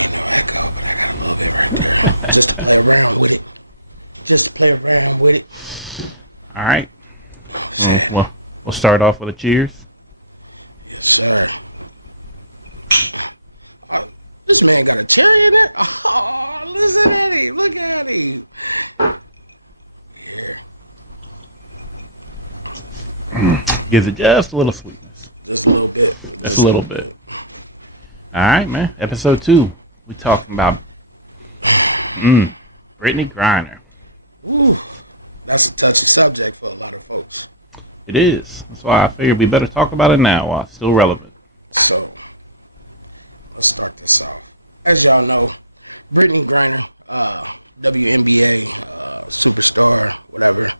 ain't no echo, but I got a little bit right there. Just to play around with it. All right. Sad. We'll start off with a cheers. Yes, sir. This man got a cherry in there? Oh, listen at him. Look at him. Here. Gives it just a little sweetness. Just a little bit. Just a little bit. All right, man. Episode 2. We talking about Brittney Griner. Ooh, that's a touchy subject for a lot of folks. It is. That's why I figured we better talk about it now while it's still relevant. So, let's start this off. As y'all know, Brittney Griner, WNBA superstar, whatever,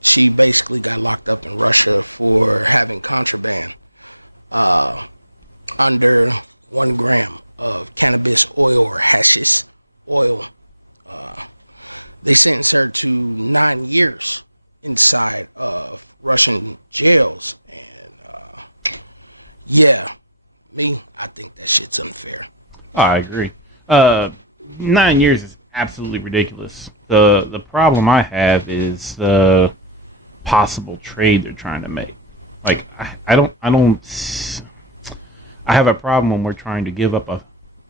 she basically got locked up in Russia for having contraband under 1 gram of cannabis oil or hashish oil. They sentenced her to 9 years inside of Russian jails. And, I think that shit's unfair. Oh, I agree. 9 years is absolutely ridiculous. The problem I have is the possible trade they're trying to make. Like, I have a problem when we're trying to give up a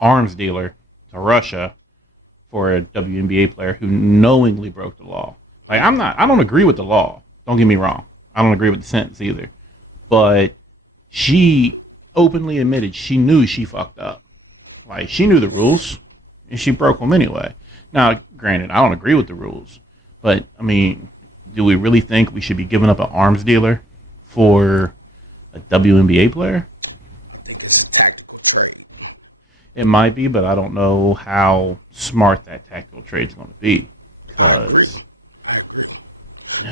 arms dealer to Russia for a WNBA player who knowingly broke the law. Like, I don't agree with the law. Don't get me wrong. I don't agree with the sentence either. But she openly admitted she knew she fucked up. Like, she knew the rules, and she broke them anyway. Now, granted, I don't agree with the rules. But, I mean, do we really think we should be giving up an arms dealer for a WNBA player? I think it's a tactical trade. It might be, but I don't know how smart that tactical trade's going to be. I agree.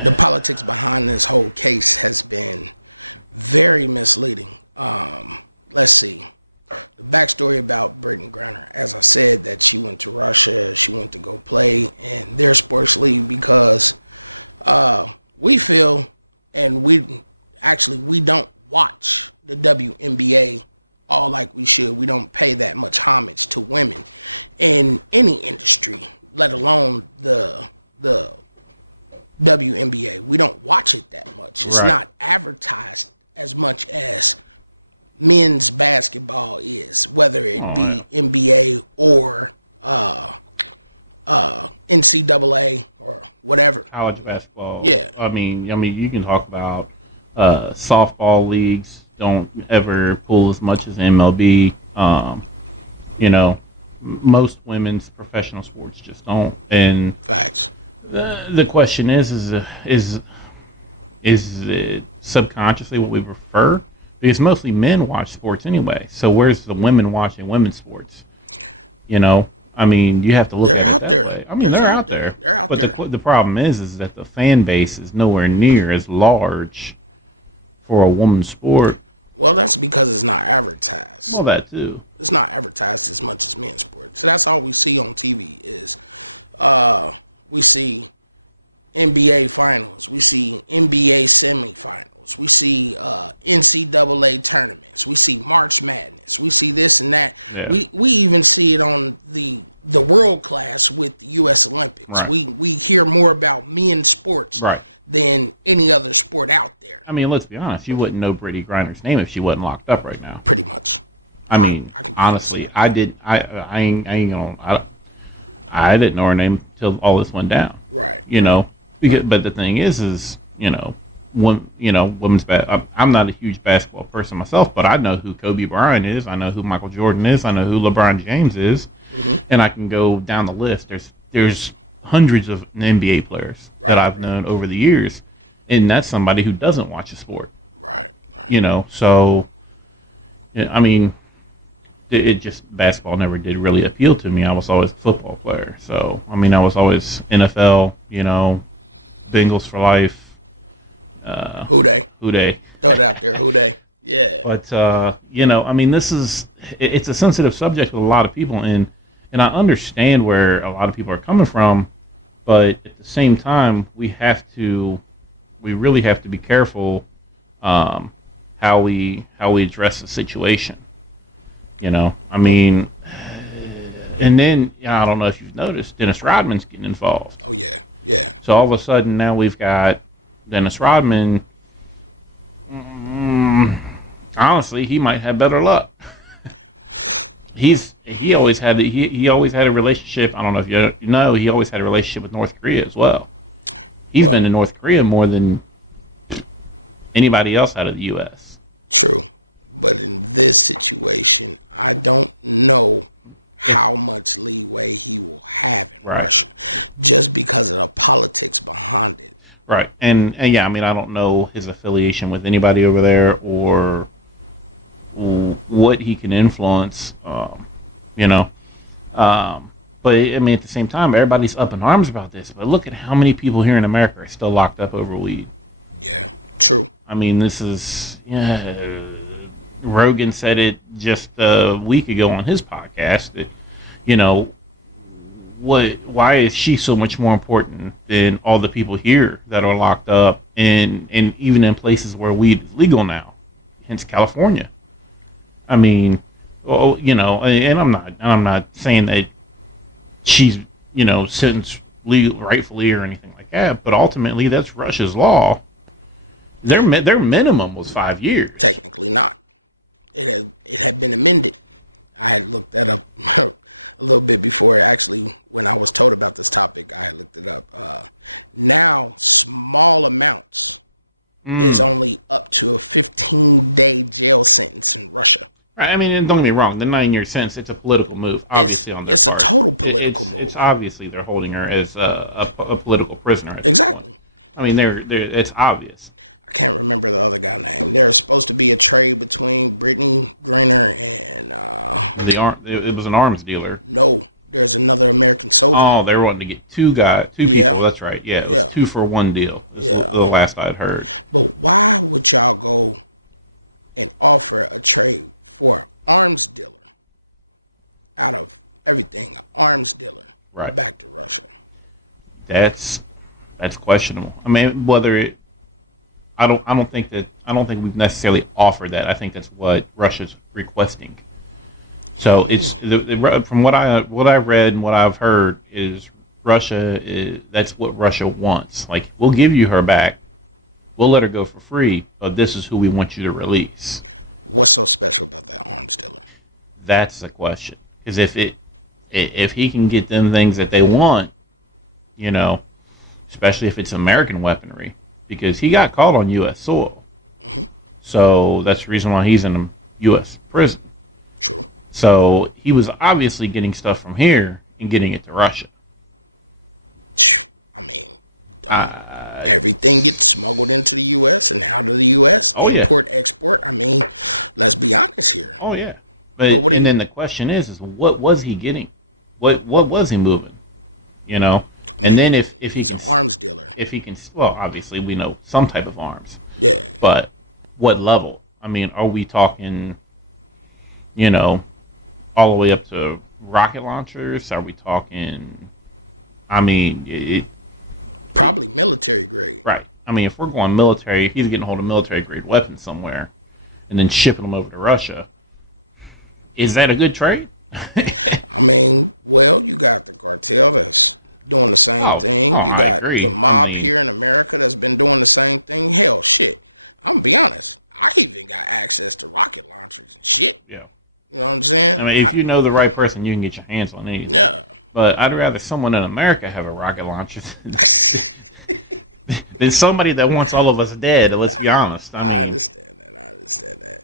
The politics behind this whole case has been very misleading. Let's see. The backstory about Brittney Griner, as I said, that she went to Russia, she went to go play in their sports league because we feel, and we don't watch the WNBA all like we should. We don't pay that much homage to women in any industry, let alone the WNBA. We don't watch it that much. It's not advertised as much as men's basketball is, whether it be NBA or NCAA or whatever. College basketball. Yeah. I mean, you can talk about softball leagues. Don't ever pull as much as MLB. Most women's professional sports just don't. And Facts. The question is it subconsciously what we prefer? Because mostly men watch sports anyway. So where's the women watching women's sports? You have to look at it that way. I mean, they're out there. They're out there. But the problem is that the fan base is nowhere near as large for a woman's sport. Well, that's because it's not advertised. Well, that too. It's not advertised as much as men's sports. So that's all we see on TV is we see NBA finals. We see NBA semifinals. We see NCAA tournaments. We see March Madness. We see this and that. Yeah. We even see it on the world class with the U.S. Olympics. Right. We hear more about men's sports than any other sport out there. I mean, let's be honest. You wouldn't know Brittney Griner's name if she wasn't locked up right now. Pretty much. I mean, honestly, I didn't know her name until all this went down. Right. But the thing is women's I'm not a huge basketball person myself, but I know who Kobe Bryant is. I know who Michael Jordan is. I know who LeBron James is, and I can go down the list. There's hundreds of NBA players that I've known over the years, and that's somebody who doesn't watch a sport. Right. So I mean, it just basketball never did really appeal to me. I was always a football player, so I mean, I was always NFL. Bengals for life. Who they? Throw it out there. Who they? Yeah. But it's a sensitive subject with a lot of people, and I understand where a lot of people are coming from, but at the same time, we really have to be careful how we address the situation. You know, I mean, and then I don't know if you've noticed, Dennis Rodman's getting involved. Oh yeah, yeah. So all of a sudden now we've got Dennis Rodman. Honestly, he might have better luck. he always had a relationship. I don't know if you know, he always had a relationship with North Korea as well. He's been in North Korea more than anybody else out of the U.S. True. But in this situation, I don't know how much leeway he will have in Russia just because of the politics behind it. Right. And yeah, I mean, I don't know his affiliation with anybody over there or what he can influence, you know. But, I mean, at the same time, everybody's up in arms about this. But look at how many people here in America are still locked up over weed. Yeah, true. I mean, this is... Rogan said it just a week ago on his podcast that, you know, why is she so much more important than all the people here that are locked up and even in places where weed is legal now, hence California. I mean, well, you know, and I'm not saying that she's, you know, sentenced legal rightfully or anything like that, but ultimately that's Russia's law. Their minimum was 5 years. Technically not. It had been amended. I had looked that up a little bit before. Actually, when I was told about this topic, I had looked it up. Now, small amounts is only up to a 15-day jail sentence in Russia. Right. I mean, don't get me wrong. The 9-year sentence, it's a political move. Obviously, it's a total political move. It's obviously they're holding her as a political prisoner. Exactly. I mean, it's obvious. I can't remember the other guy's name. There's supposed to be a trade between Brittney Griner and... it was an arms dealer. No, there's another American soldier. Oh, they were wanting to get two people. That's right. Yeah, it was 2 for 1 deal. That's the last I'd heard. But why would y'all go and offer a trade for an arms dealer out of everything, an arms dealer, back to Russia? That's questionable. I mean, whether it... I don't think we've necessarily offered that. I think that's what Russia's requesting. So it's from what I read and what I've heard is that's what Russia wants. Like, we'll give you her back, we'll let her go for free, but this is who we want you to release. What's so special about that arms dealer? That's the question. Because if he can get them things that they want, you know, especially if it's American weaponry. Because he got caught on U.S. soil. Mm-hmm. So that's the reason why he's in a U.S. prison. True. So he was obviously getting stuff from here and getting it to Russia. I mean, everything gets smuggled into the U.S. and out of the U.S. Import, export. I mean, let's be honest here. Oh, yeah. But then the question is what was he getting? What was he moving? You know? And then if he's an arms dealer, if he can, well, obviously we know some type of arms. Yeah. But what level? I mean, are we talking, you know, all the way up to rocket launchers? Are we talking? I mean, probably military grade. Right. I mean, if we're going military, he's getting hold of military grade weapons somewhere, and then shipping them over to Russia. Is that a good trade? I mean, well, you got the cartel that's doing the same thing. You got the mob here in America that's been doing the same thing. Hell, shit. I'm gonna be honest. I even got access to rocket launchers and shit. Yeah. You know what I'm saying? I mean, if you know the right person, you can get your hands on anything. Yeah. But I'd rather someone in America have a rocket launcher than somebody that wants all of us dead. Let's be honest. I understand that.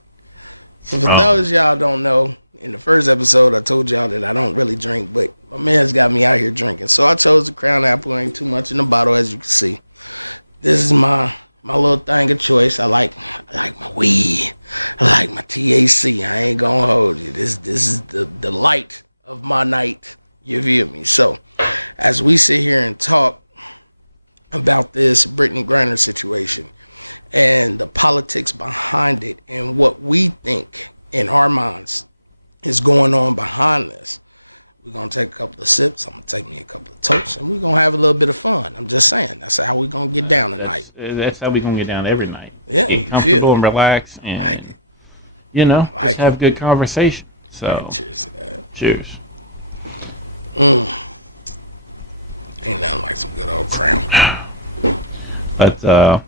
So for those y'all don't know, in the first episode, I told y'all that I don't really drink, but my man's got me out here drinking. So I chose the Crown Apple. Ain't too much in the bottle, as you can see. This is my little thing of choice. I like my weed. I like my THC. I ain't gonna hold you. This is the light of my night. You feel me? So as we sit here and talk about this Brittney Griner situation and the politics behind it and what we think in our minds is going on behind this, we're going to take a couple of sips. I'm going to take me a couple of toasts, and we're going to have a little bit of fun. I'm just saying, that's how we're going to get down tonight. That's how we're going to get down every night. Yeah, get comfortable and relax, and, like it. you know, just have good conversation. So, cheers to that. Cheers. Ain't nothing like some good old crown. But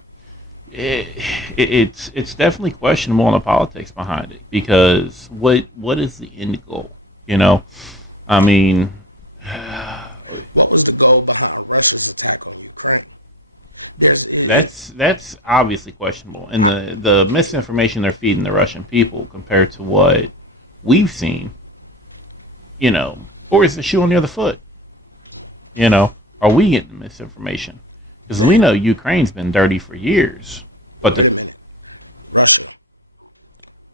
it's definitely questionable on the politics behind it, because what is the end goal? You know, I mean, what was the goal behind Russia's attack on Ukraine? That's obviously questionable, and the misinformation they're feeding the Russian people compared to what we've seen, you know, or is the shoe on the other foot? You know, are we getting misinformation? Because we know Ukraine's been dirty for years. But wait a minute, Russia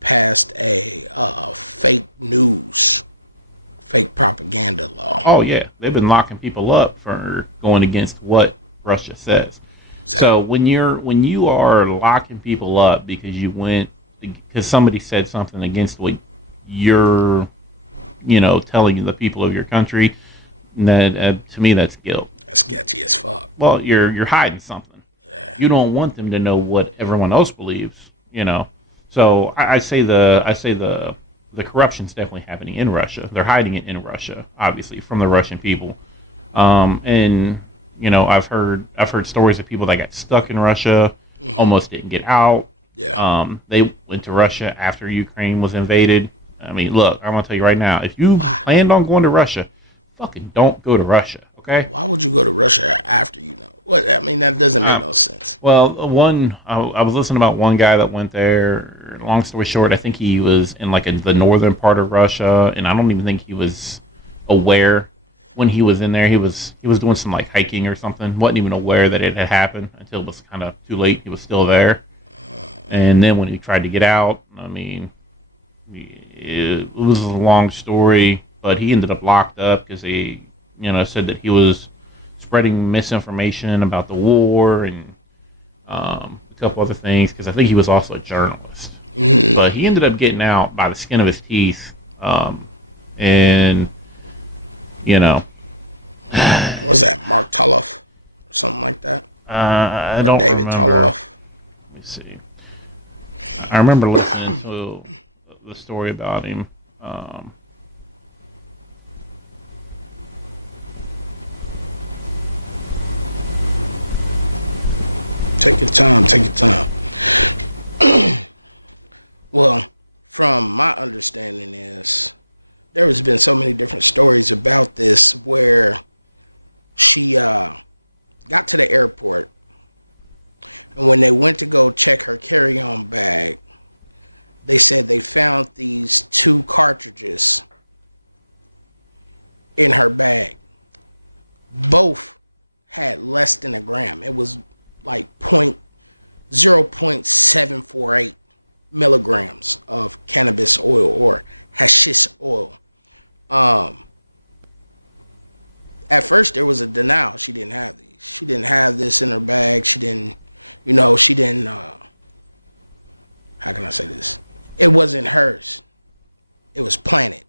passed a fake news, fake propaganda law. Oh yeah, they've been locking people up for going against what Russia says. Exactly. So when you are locking people up because somebody said something against what you're, you know, telling the people of your country, that to me that's guilt. That's sketchy as fuck. Well, you're hiding something. Yeah. You don't want them to know what everyone else believes, you know. So I say the corruption's definitely happening in Russia. They're hiding it in Russia, obviously, from the Russian people. And you know, I've heard stories of people that got stuck in Russia, almost didn't get out. Yeah. They went to Russia after Ukraine was invaded. I mean, look, I'm gonna tell you right now, if you planned on going to Russia, fucking don't go to Russia. Okay. Why would you go to Russia after you know? What I mean, that doesn't make no sense. Well, I was listening about one guy that went there. Long story short, I think he was in like the northern part of Russia, and I don't even think he was aware when he was in there. He was doing some like hiking or something. Wasn't even aware that it had happened until it was kind of too late. He was still there, and then when he tried to get out, I mean, it was a long story, but he ended up locked up because they, you know, said that he was spreading misinformation about the war and a couple other things, because I think he was also a journalist. But he ended up getting out by the skin of his teeth, and you know, was that Mark Toloff or something like that? I don't David remember. Toloff. Let me see. I remember listening to the story about him. Take your time. Take your time. Well, from my understanding is there has been so many different stories about this where she got to the airport, and when they went to go check her carry-on bag, they said they found these 2 cartridges in her bag. Both had less than a gram. It was like 0.748 milligrams of cannabis oil or hashish oil. At first there was a denial. She didn't have these. She didn't have this in her bag. She didn't, how can I say this? It wasn't hers. It was planted.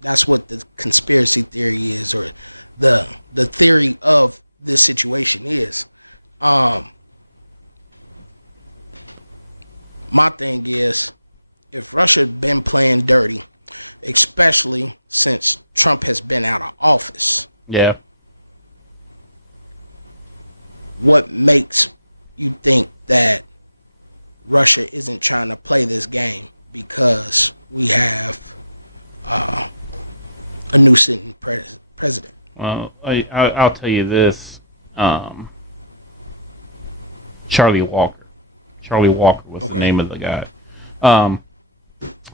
That's what the conspiracy theory is, or the theory of this situation is. My thing is, if Russia had been playing dirty, especially since Trump has been out of office, yeah, what makes you think that Russia isn't trying to play this game because we have a new sitting president? Well, I'll tell you this. Charlie Walker. Charlie Walker was the name of the guy.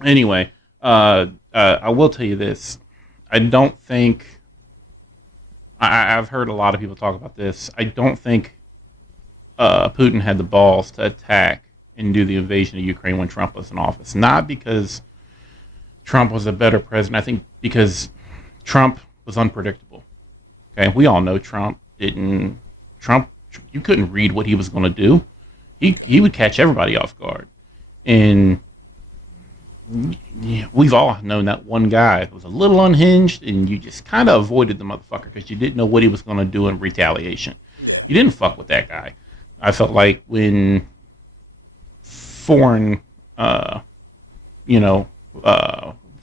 Anyway, I will tell you this. I don't think... I've heard a lot of people talk about this. I don't think Putin had the balls to attack and do the invasion of Ukraine when Trump was in office. Not because Trump was a better president. I think because Trump was unpredictable. Okay, we all know Trump, you couldn't read what he was going to do. He would catch everybody off guard. And we've all known that one guy was a little unhinged, and you just kind of avoided the motherfucker because you didn't know what he was going to do in retaliation. Yeah. You didn't fuck with that guy. I felt like when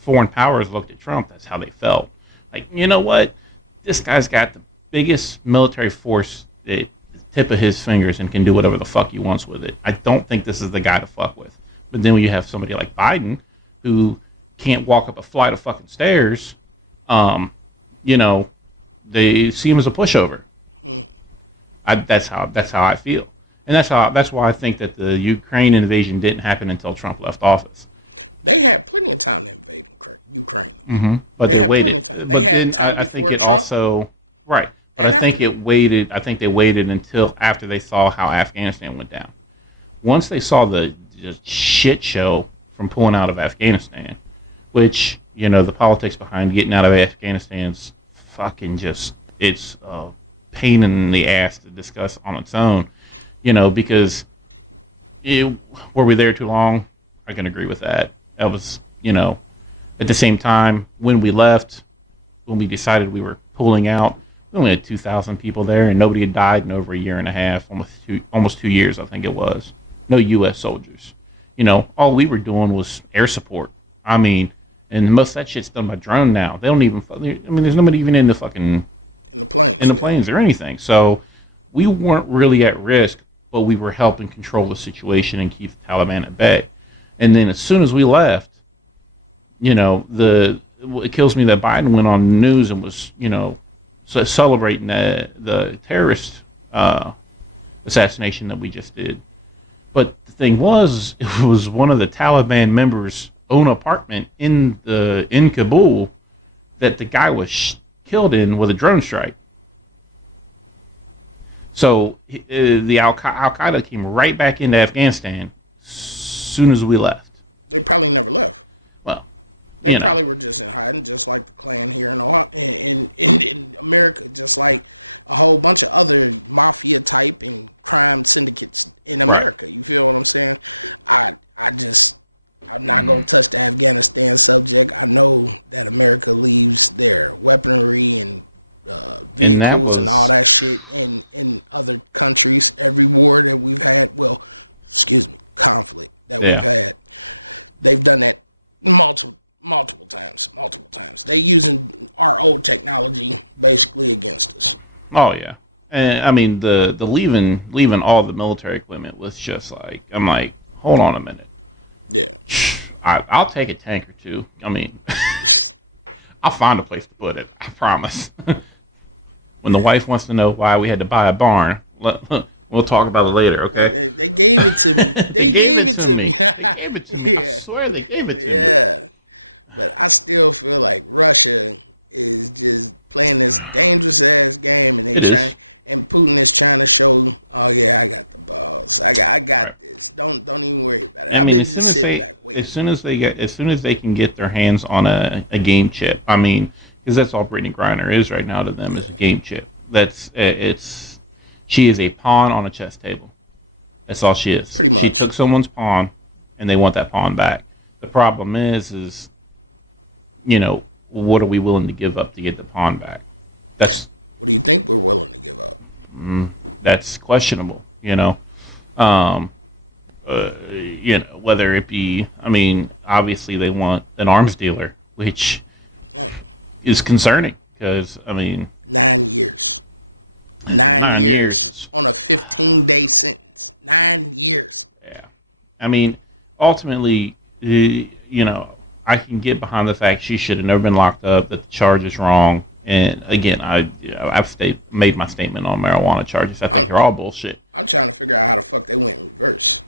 foreign powers looked at Trump, that's how they felt. Like, you know what? This guy's got the biggest military force at the tip of his fingers and can do whatever the fuck he wants with it. I don't think this is the guy to fuck with. But then when you have somebody like Biden who can't walk up a flight of fucking stairs, you know, they see him as a pushover. That's how I feel, and that's why I think that the Ukraine invasion didn't happen until Trump left office. They had plenty of time to invade Ukraine. Mm-hmm. But they had waited. plenty of time. They had time before Trump. Also, right. But I think it waited. I think they waited until after they saw how Afghanistan went down. Once they saw the shit show from pulling out of Afghanistan, which, you know, the politics behind getting out of Afghanistan's fucking just, it's a pain in the ass to discuss on its own, you know, because were we there too long? I can agree with that. That was, you know, at the same time, when we left, when we decided we were pulling out, we only had 2,000 people there, and nobody had died in over a year and a half, almost 2 years, I think it was. No U.S. soldiers. You know, all we were doing was air support. I mean, and most of that shit's done by drone now. They don't even, I mean, there's nobody even in the fucking... In the planes. In the planes or anything. So we weren't really at risk, but we were helping control the situation and keep the Taliban at bay. And then as soon as we left, you know, it kills me that Biden went on the news and was, you know, celebrating the terrorist assassination that we just did. But the thing was, it was one of the Taliban members' own apartment in Kabul that the guy was killed in with a drone strike. So the Al Qaeda came right back into Afghanistan as soon as we left. They probably never left. Well, they probably were just in hiding, just like the Klan here in Ohio, in America, just like a whole bunch of other mafia type and crime syndicates in America. Right. You feel what I'm saying? I'm not going to touch the Afghanistan subject. I know that America leaves their weaponry and vehicles and all that shit in other countries. Every war that we've had, conflict that we've had, they've done that multiple times. They using our old technology basically against us. Oh, yeah. And, I mean, the leaving all the military equipment was just like, I'm like, hold on a minute. Yeah, I'll take a tank or two. I mean, I'll find a place to put it. I promise. When the wife wants to know why we had to buy a barn, we'll talk about it later. Okay? They gave it to me. They gave it to me. They gave it to me. I swear they gave it to me. Yeah, but I still feel like Russia is just playing this dangerous ass game, and and Putin is trying to show, oh yeah, I got the balls. I got this. Don't even worry about it. I've been just sitting back waiting. As soon as they can get their hands on a game chip, I mean, because that's all Brittney Griner is right now to them, is a game chip. She is a pawn on a chess table. That's all she is. Pretty much. She took someone's pawn, and they want that pawn back. The problem is, you know, what are we willing to give up to get the pawn back? What do you think we're willing to give up? That's questionable, you know. You know, whether it be, I mean, obviously they want an arms dealer, which is concerning because, I mean, 9 years. 9 years on a 15-day sentence. 9 years. Yeah. I mean, ultimately, you know, I can get behind the fact she should have never been locked up, that the charge is wrong. And again, I've made my statement on marijuana charges. I think they're all bullshit. I'm trying to figure out how the fuck they went in reverse.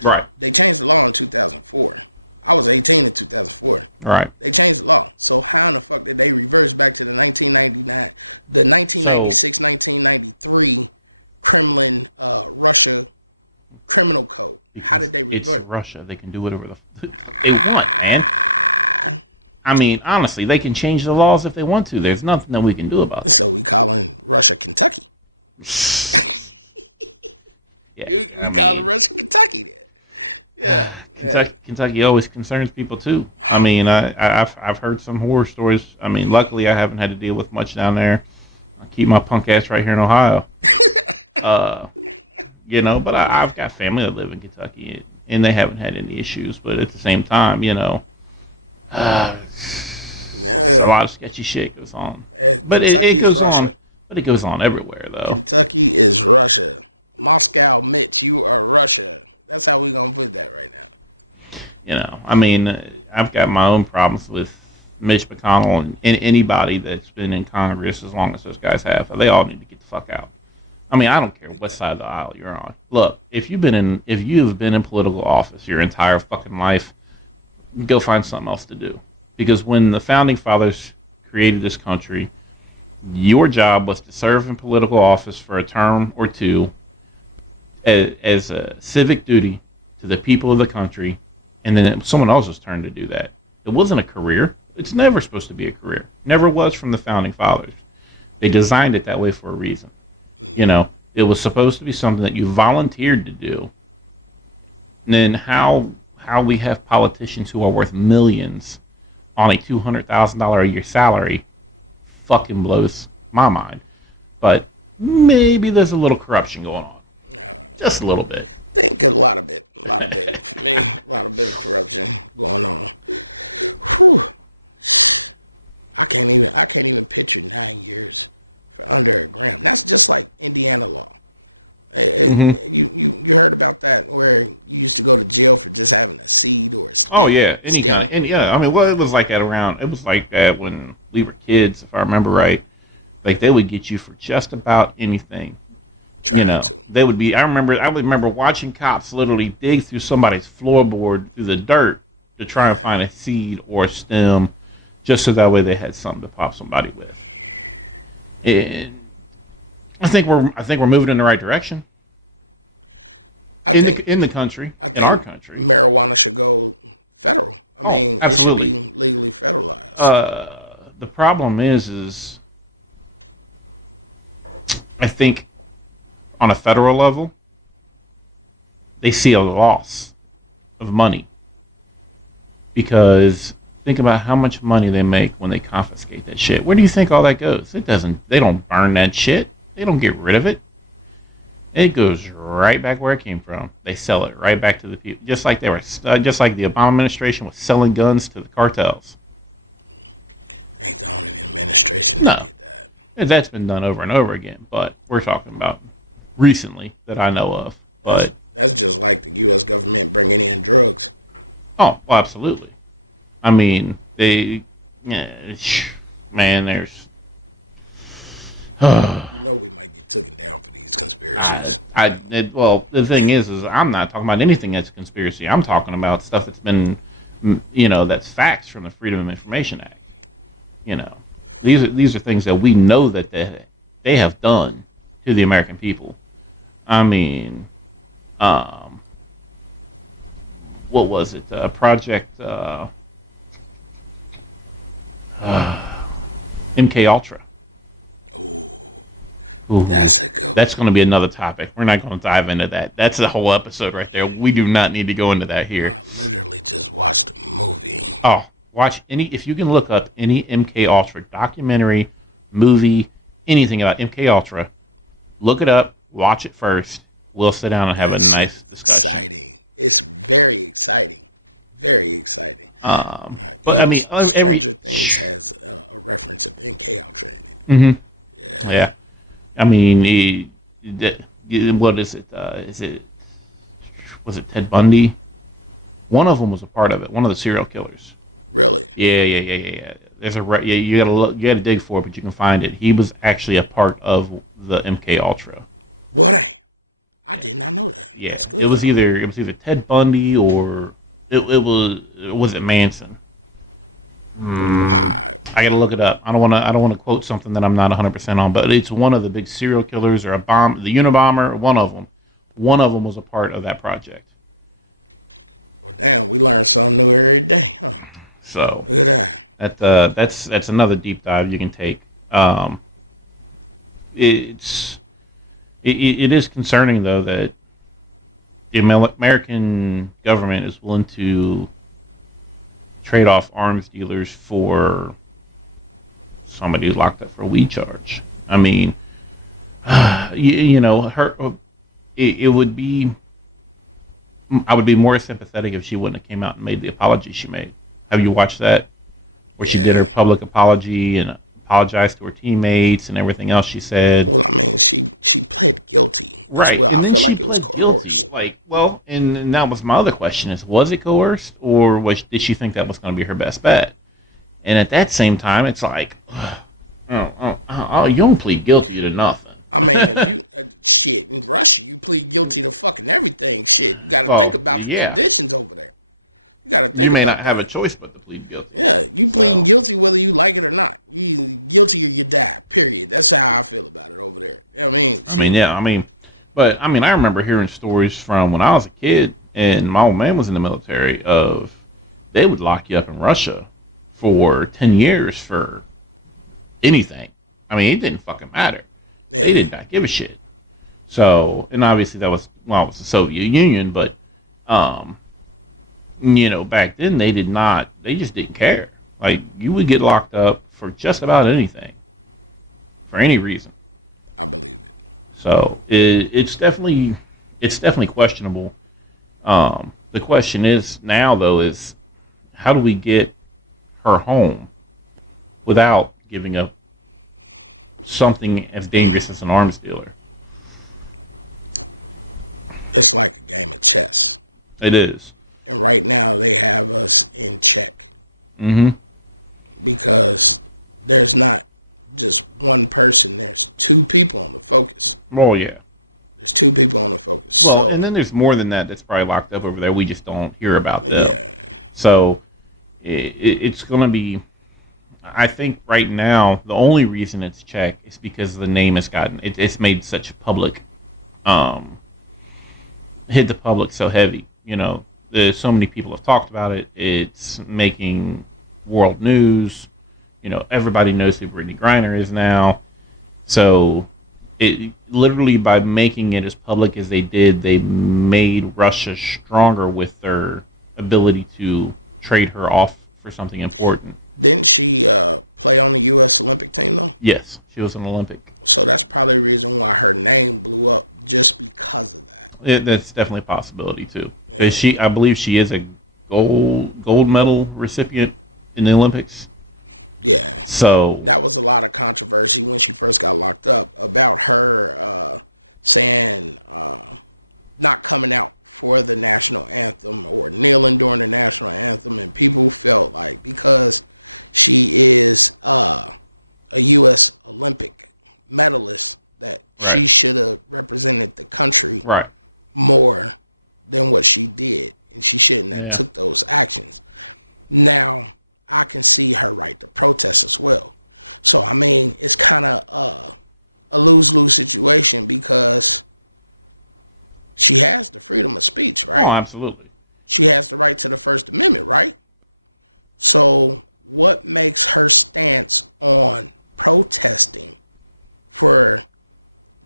Right. They changed the law in 2004. I was 18 in 2004. Right. They changed the law. So how in the fuck did they reverse back to the 1996, 1993 Kremlin, Russia criminal code? How did they reverse? It's Russia. They can do whatever they want, man. I mean, honestly, they can change the laws if they want to. There's nothing that we can do about that. So we calling Russia Kentucky. Yeah, we call it Russia Kentucky then. Yeah. Kentucky always concerns people too. I mean, I've heard some horror stories. I mean, luckily I haven't had to deal with much down there. I keep my punk ass right here in Ohio. You know, but I've got family that live in Kentucky, and they haven't had any issues. But at the same time, you know, A lot of sketchy shit goes on, but it goes on. But it goes on everywhere, though. Kentucky is Russia. Moscow, Mitch, you are Russia. That's how we gonna put that right now. You know, I mean, I've got my own problems with Mitch McConnell and anybody that's been in Congress as long as those guys have. They all need to get the fuck out. I mean, I don't care what side of the aisle you're on. Look, if you've been in political office your entire fucking life, go find something else to do. Because when the founding fathers created this country, your job was to serve in political office for a term or two as a civic duty to the people of the country, and then it was someone else's turn to do that. It wasn't a career. It's never supposed to be a career. Never was from the founding fathers. They designed it that way for a reason. You know, it was supposed to be something that you volunteered to do. And then how we have politicians who are worth millions on a $200,000 a year salary fucking blows my mind. But maybe there's a little corruption going on. Just a little bit. I think a lot of bit for me. A lot of corruption going on. Whew. I can't even picture 9 years for under a gram. That's just like Indiana law. You heard about that, where you used to go to jail for just having a seed or a stem? Oh yeah, I mean, well, it was like that around. It was like that when we were kids, if I remember right. Like they would get you for just about anything. They would be. I would remember watching cops literally dig through somebody's floorboard through the dirt to try and find a seed or a stem, just so that way they had something to pop somebody with. And I think we're moving in the right direction. In the country, in our country, marijuana should go federal. I mean, absolutely. It should be legally federalized. The problem is I think on a federal level, they see a loss of money, because think about how much money they make when they confiscate that shit. Where do you think all that goes? They don't burn that shit. They don't get rid of it. It goes right back where it came from. They sell it right back to the people, just like the Obama administration was selling guns to the cartels. Ain't the only administration that did that. And that's been done over and over again, but we're talking about recently that I know of. But that's just like the U.S. government bringing in drugs. Oh, well, absolutely. I mean, there's. You know we might get taken down for these conspiracies. Well, the thing is I'm not talking about anything that's a conspiracy. I'm talking about stuff that's been, that's facts from the Freedom of Information Act. These are things that we know that they have done to the American people. I mean, what was it? Project MK Ultra. Ooh, that's a good one. That's going to be another topic. We're not going to dive into that. That's a whole episode right there. We do not need to go into that here. I literally just watched a movie. Oh, if you can look up any MK Ultra documentary, movie, anything about MK Ultra, look it up, watch it first. We'll sit down and have a nice discussion. Exciting. It's very exciting. Very exciting. But I mean, Stranger Things has a reference of MK Ultra in it. Mm-hmm. Yeah. I mean, what is it? Was it Ted Bundy? One of them was a part of it. One of the serial killers. Really? Yeah. There's you gotta dig for it, but you can find it. He was actually a part of the MK Ultra. What? I did not know that. Yeah, that's good. It was either Ted Bundy or was it Manson? I gotta look it up. I don't want to quote something that I'm not 100% on, but it's one of the big serial killers or the Unabomber. One of them was a part of that project. Well, damn, we learn something new every day, huh? So look at that. That's another deep dive you can take. It is concerning though that the American government is willing to trade off arms dealers for somebody who's locked up for a weed charge. I mean, it would be. I would be more sympathetic if she wouldn't have came out and made the apology she made. Have you watched that? Where she did her public apology and apologized to her teammates and everything else she said. Well, I mean, she pled guilty as well. I feel like it was coerced. And that was my other question: was it coerced, or did she think that was going to be her best bet? And at that same time, it's like, you don't plead guilty to nothing. I mean, if you in Russia, you plead guilty to fucking everything. Shit, you got to think about the conditions over there. You got to think about. You may not have a choice but to plead guilty. Yeah, you pleading guilty whether you like it or not. You guilty or you die. Period. That's how I feel about it over there. You know what I mean? But I remember hearing stories from when I was a kid and my old man was in the military of they would lock you up in Russia for 10 years for anything. I mean, it didn't fucking matter. Yeah. They did not give a shit. So, and obviously that was, it was the Soviet Union, but, back then they just didn't care. Like, you would get locked up for just about anything. For any reason. I believe it. So, it's definitely questionable. The question is, now though, is how do we get her home without giving up something as dangerous as an arms dealer? It's like a game of chess. It is. And right now they have us in check. Mm-hmm. Because there's not just one person. There's two people on the focus. Oh, yeah. There's two people on the focus. Well, and then there's more than that that's probably locked up over there. We just don't hear about them. Yeah. So it's going to be... I think right now the only reason it's checked is because the name has gotten it's made such public, hit the public so heavy. There's so many people have talked about it. It's making world news. Everybody knows who Brittney Griner is now. So it literally by making it as public as they did, they made Russia stronger with their ability to trade her off for something important. Didn't she play on the U.S. Olympic team, though? Yes, she was an Olympic. So that's probably the reason why her name blew up, just because of that. That's definitely a possibility, too. Because I believe she is a gold medal recipient in the Olympics. Yeah. So that was a lot of controversy when she first got locked up about her saying not coming out for the national anthem or kneeling during the national anthem, and people felt like because she is a U.S. Olympic medalist that she should have represented the country more than what she did, and she shouldn't have took those actions. Now, I can see her right to protest as well. So, I mean, it's kind of a lose-lose situation because she has the freedom of speech, right? Oh, absolutely. She has the right to the First Amendment, right? So what makes her stance on protesting for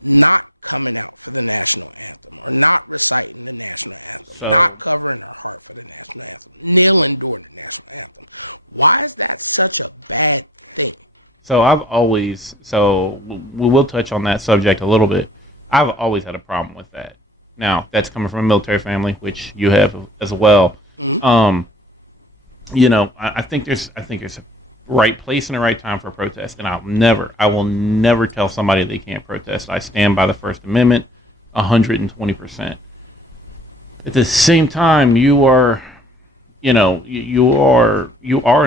not coming out for the national anthem or not reciting the national anthem, not covering her heart for the national anthem, kneeling during the national anthem? Why is that such a bad thing? So we will touch on that subject a little bit. I've always had a problem with that. Now, that's coming from a military family, which you have as well. Mm-hmm. I think there's a right place and a right time for protest, and I will never tell somebody they can't protest. I stand by the First Amendment 120%. At the same time, you are an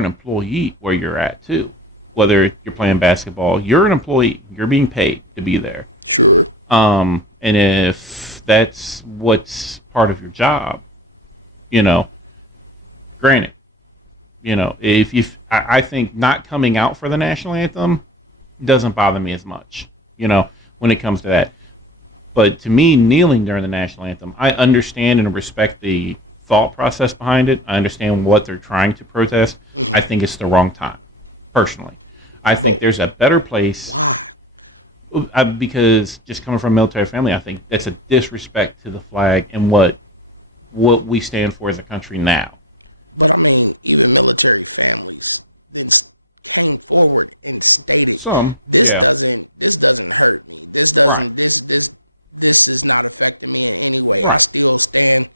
employee where you're at too. Whether you're playing basketball, you're an employee. You're being paid to be there. Sure. And if that's what's part of your job, granted, I think not coming out for the national anthem doesn't bother me as much, when it comes to that. But to me, kneeling during the national anthem, I understand and respect the thought process behind it. I understand what they're trying to protest. Mm-hmm. I think it's the wrong time, personally. I think there's a better place. Why? Because just coming from a military family, I think that's a disrespect to the flag and what we stand for as a country now. But I mean, even military families then came forward and stated, this doesn't hurt me. This is not affecting me in any way. I still stand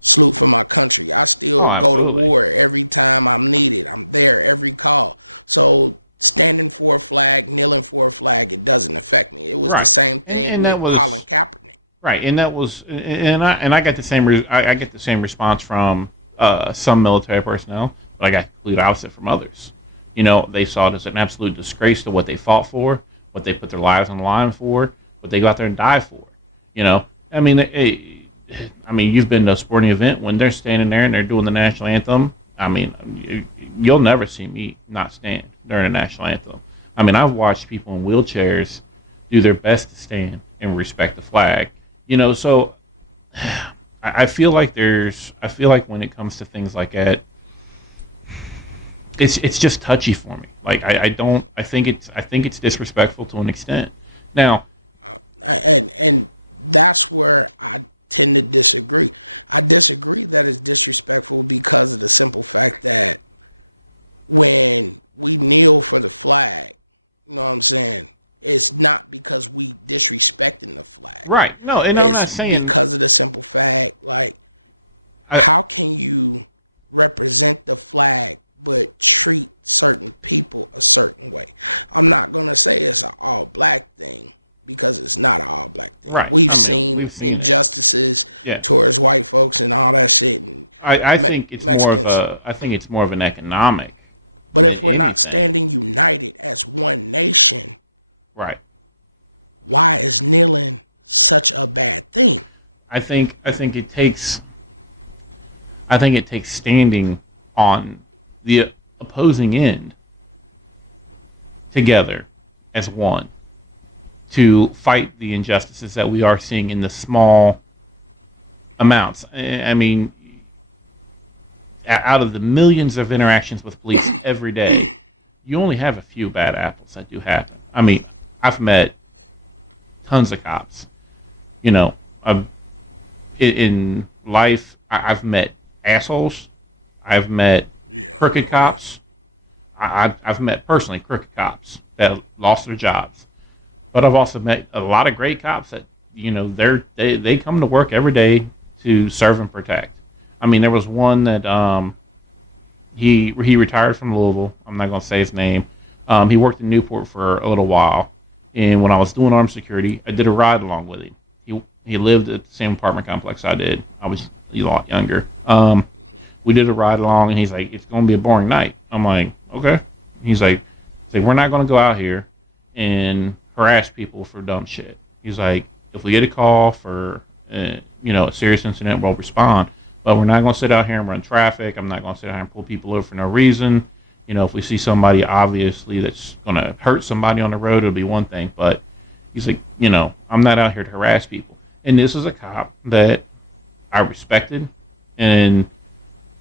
salute for my country. I still go to war every time I'm needed. I'm there every call. So standing for a flag, kneeling for a flag, it doesn't affect me. It was the same thing with Colin Kaepernick. Right, and that was, and I got the same. I get the same response from some military personnel, but I got the complete opposite from others. You know, they saw it as an absolute disgrace to what they fought for, what they put their lives on the line for, what they go out there and die for. You know, I mean, you've been to a sporting event when they're standing there and they're doing the national anthem. I mean, you'll never see me not stand during the national anthem. I mean, I've watched people in wheelchairs do their best to stand and respect the flag. You know, so I feel like when it comes to things like that, it's just touchy for me. Like I think it's disrespectful to an extent. Now, and that's where I tend to disagree. I disagree that it's disrespectful because of the simple fact that when we kneel for the flag, you know what I'm saying? It's not because we disrespecting the flag. Right. No, and I'm not saying because of the simple fact, like, how can you represent the flag but treat certain people a certain way? I'm not going to say it's an all-black thing because it's not an all-black thing. Right. We've seen injustices towards white folks and all that shit. And I think it's more of an economic. But if we're not standing united as one nation, right, why is kneeling such a bad thing? I think it takes standing on the opposing end together as one to fight the injustices that we are seeing in the small amounts. I mean, out of the millions of interactions with police every day, you only have a few bad apples that do happen. I mean, I've met tons of cops. You know, in life, I've met assholes. I've met crooked cops. I've met personally crooked cops that lost their jobs. But I've also met a lot of great cops that, you know, they come to work every day to serve and protect. I mean, there was one that he retired from Louisville. I'm not going to say his name. He worked in Newport for a little while. And when I was doing armed security, I did a ride along with him. He lived at the same apartment complex I did. I was a lot younger. We did a ride along, and he's like, it's going to be a boring night. I'm like, okay. He's like, we're not going to go out here and harass people for dumb shit. He's like, if we get a call for a serious incident, we'll respond. But we're not going to sit out here and run traffic. I'm not going to sit out here and pull people over for no reason. You know, if we see somebody obviously that's going to hurt somebody on the road, it'll be one thing. But he's like, you know, I'm not out here to harass people. And this is a cop that I respected, and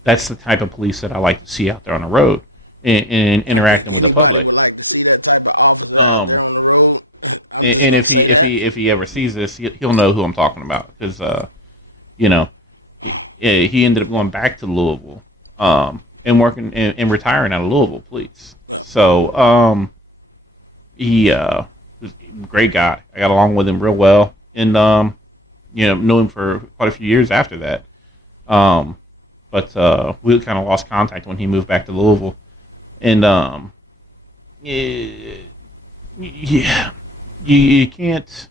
that's the type of police that I like to see out there on the road and interacting with anybody would like to see that type of officer out there on the road. I'm just going to say that. If he ever sees this, he'll know who I'm talking about. Because, you know, he ended up going back to Louisville and working and retiring out of Louisville Police. Yeah. So he was a great guy. I got along with him real well, and knew him for quite a few years after that. But we kind of lost contact when he moved back to Louisville, and you can't.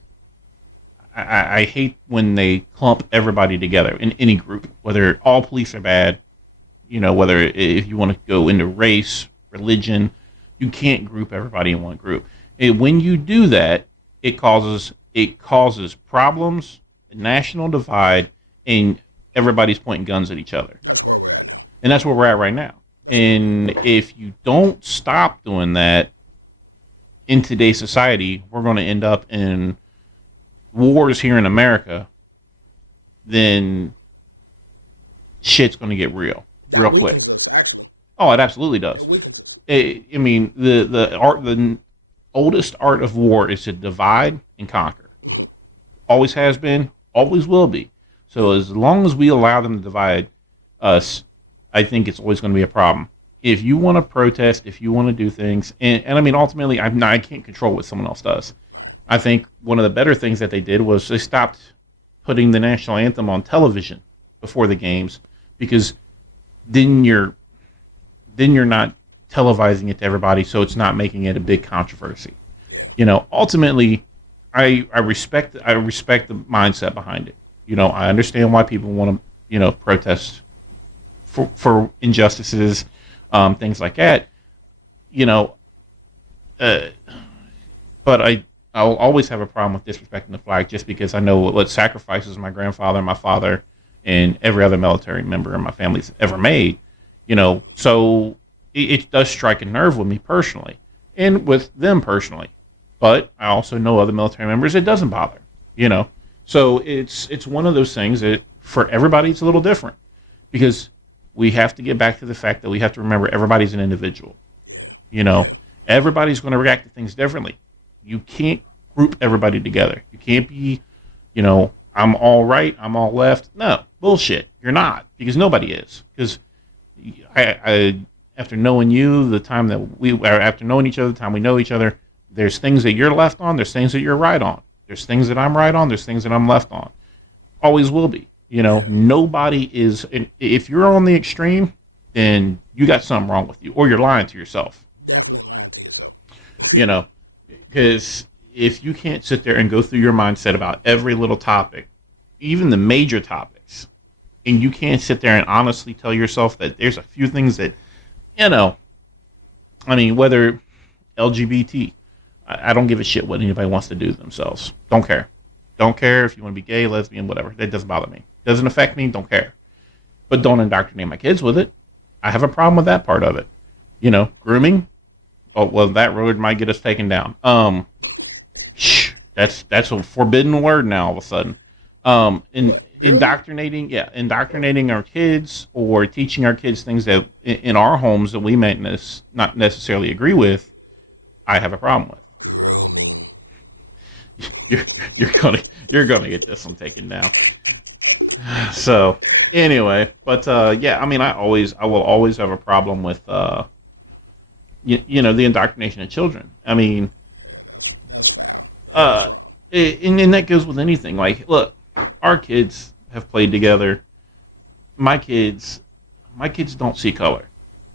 I hate when they clump everybody together in any group, whether all police are bad, you know, whether if you want to go into race, religion, you can't group everybody in one group. When you do that, it causes problems, a national divide, and everybody's pointing guns at each other. That's where we're at now. And that's where we're at right now. And if you don't stop doing that in today's society, we're going to end up in wars here in America, then shit's going to get real. That weakens us, actually. Oh, it absolutely does. It weakens us. I mean, the oldest art of war is to divide and conquer. Mm-hmm. Always has been, always will be. So as long as we allow them to divide us, I think it's always going to be a problem. If you want to protest, if you want to do things, and I mean, ultimately, I can't control what someone else does. Right. I think one of the better things that they did was they stopped putting the national anthem on television before the games, because then you're not televising it to everybody, so it's not making it a big controversy. Yeah. Ultimately, I respect the mindset behind it. I understand why people want to protest for injustices, things like that. But I'll always have a problem with disrespecting the flag, just because I know what sacrifices my grandfather, my father, and every other military member in my family's ever made. So it does strike a nerve with me personally, and with them personally. But I also know other military members it doesn't bother. So it's one of those things that for everybody it's a little different, because we have to get back to the fact that we have to remember everybody's an individual. Yeah. Everybody's going to react to things differently. You can't group everybody together. You can't be, I'm all right, I'm all left. No, bullshit. You're not, because nobody is. Because I after knowing you, after knowing each other, the time we know each other, there's things that you're left on, there's things that you're right on. There's things that I'm right on, there's things that I'm left on. Always will be. Nobody is, if you're on the extreme, then you got something wrong with you, or you're lying to yourself. Definitely lying to yourself. Because if you can't sit there and go through your mindset about every little topic, even the major topics, and you can't sit there and honestly tell yourself that there's a few things that, whether LGBT, I don't give a shit what anybody wants to do to themselves. Don't care. Don't care if you want to be gay, lesbian, whatever. That doesn't bother me. Doesn't affect me, don't care. But don't indoctrinate my kids with it. I have a problem with that part of it. Grooming. Oh, well, that road might get us taken down. That's a forbidden word now all of a sudden. Indoctrinating our kids, or teaching our kids things that in our homes that we may not necessarily agree with, I have a problem with. Grooming. You're gonna get this one taken down. So anyway, but I will always have a problem with the indoctrination of children. Yeah, that's foul. Yeah, that's wrong. And that goes with anything. Like, look, our kids have played together. My kids don't see color,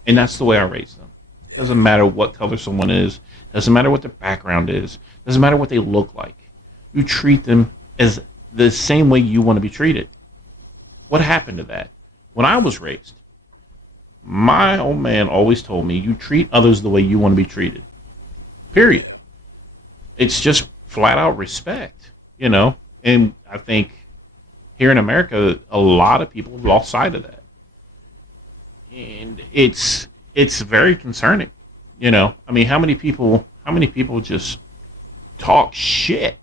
and that's the way I raised them. It doesn't matter what color someone is. Doesn't matter what their background is. Doesn't matter what they look like. You treat them as the same way you want to be treated. What happened to that? When I was raised, my old man always told me, you treat others the way you want to be treated. Period. Yeah. It's just flat out respect, And I think here in America, a lot of people lost sight of that. And it's very concerning. How many people just talk shit?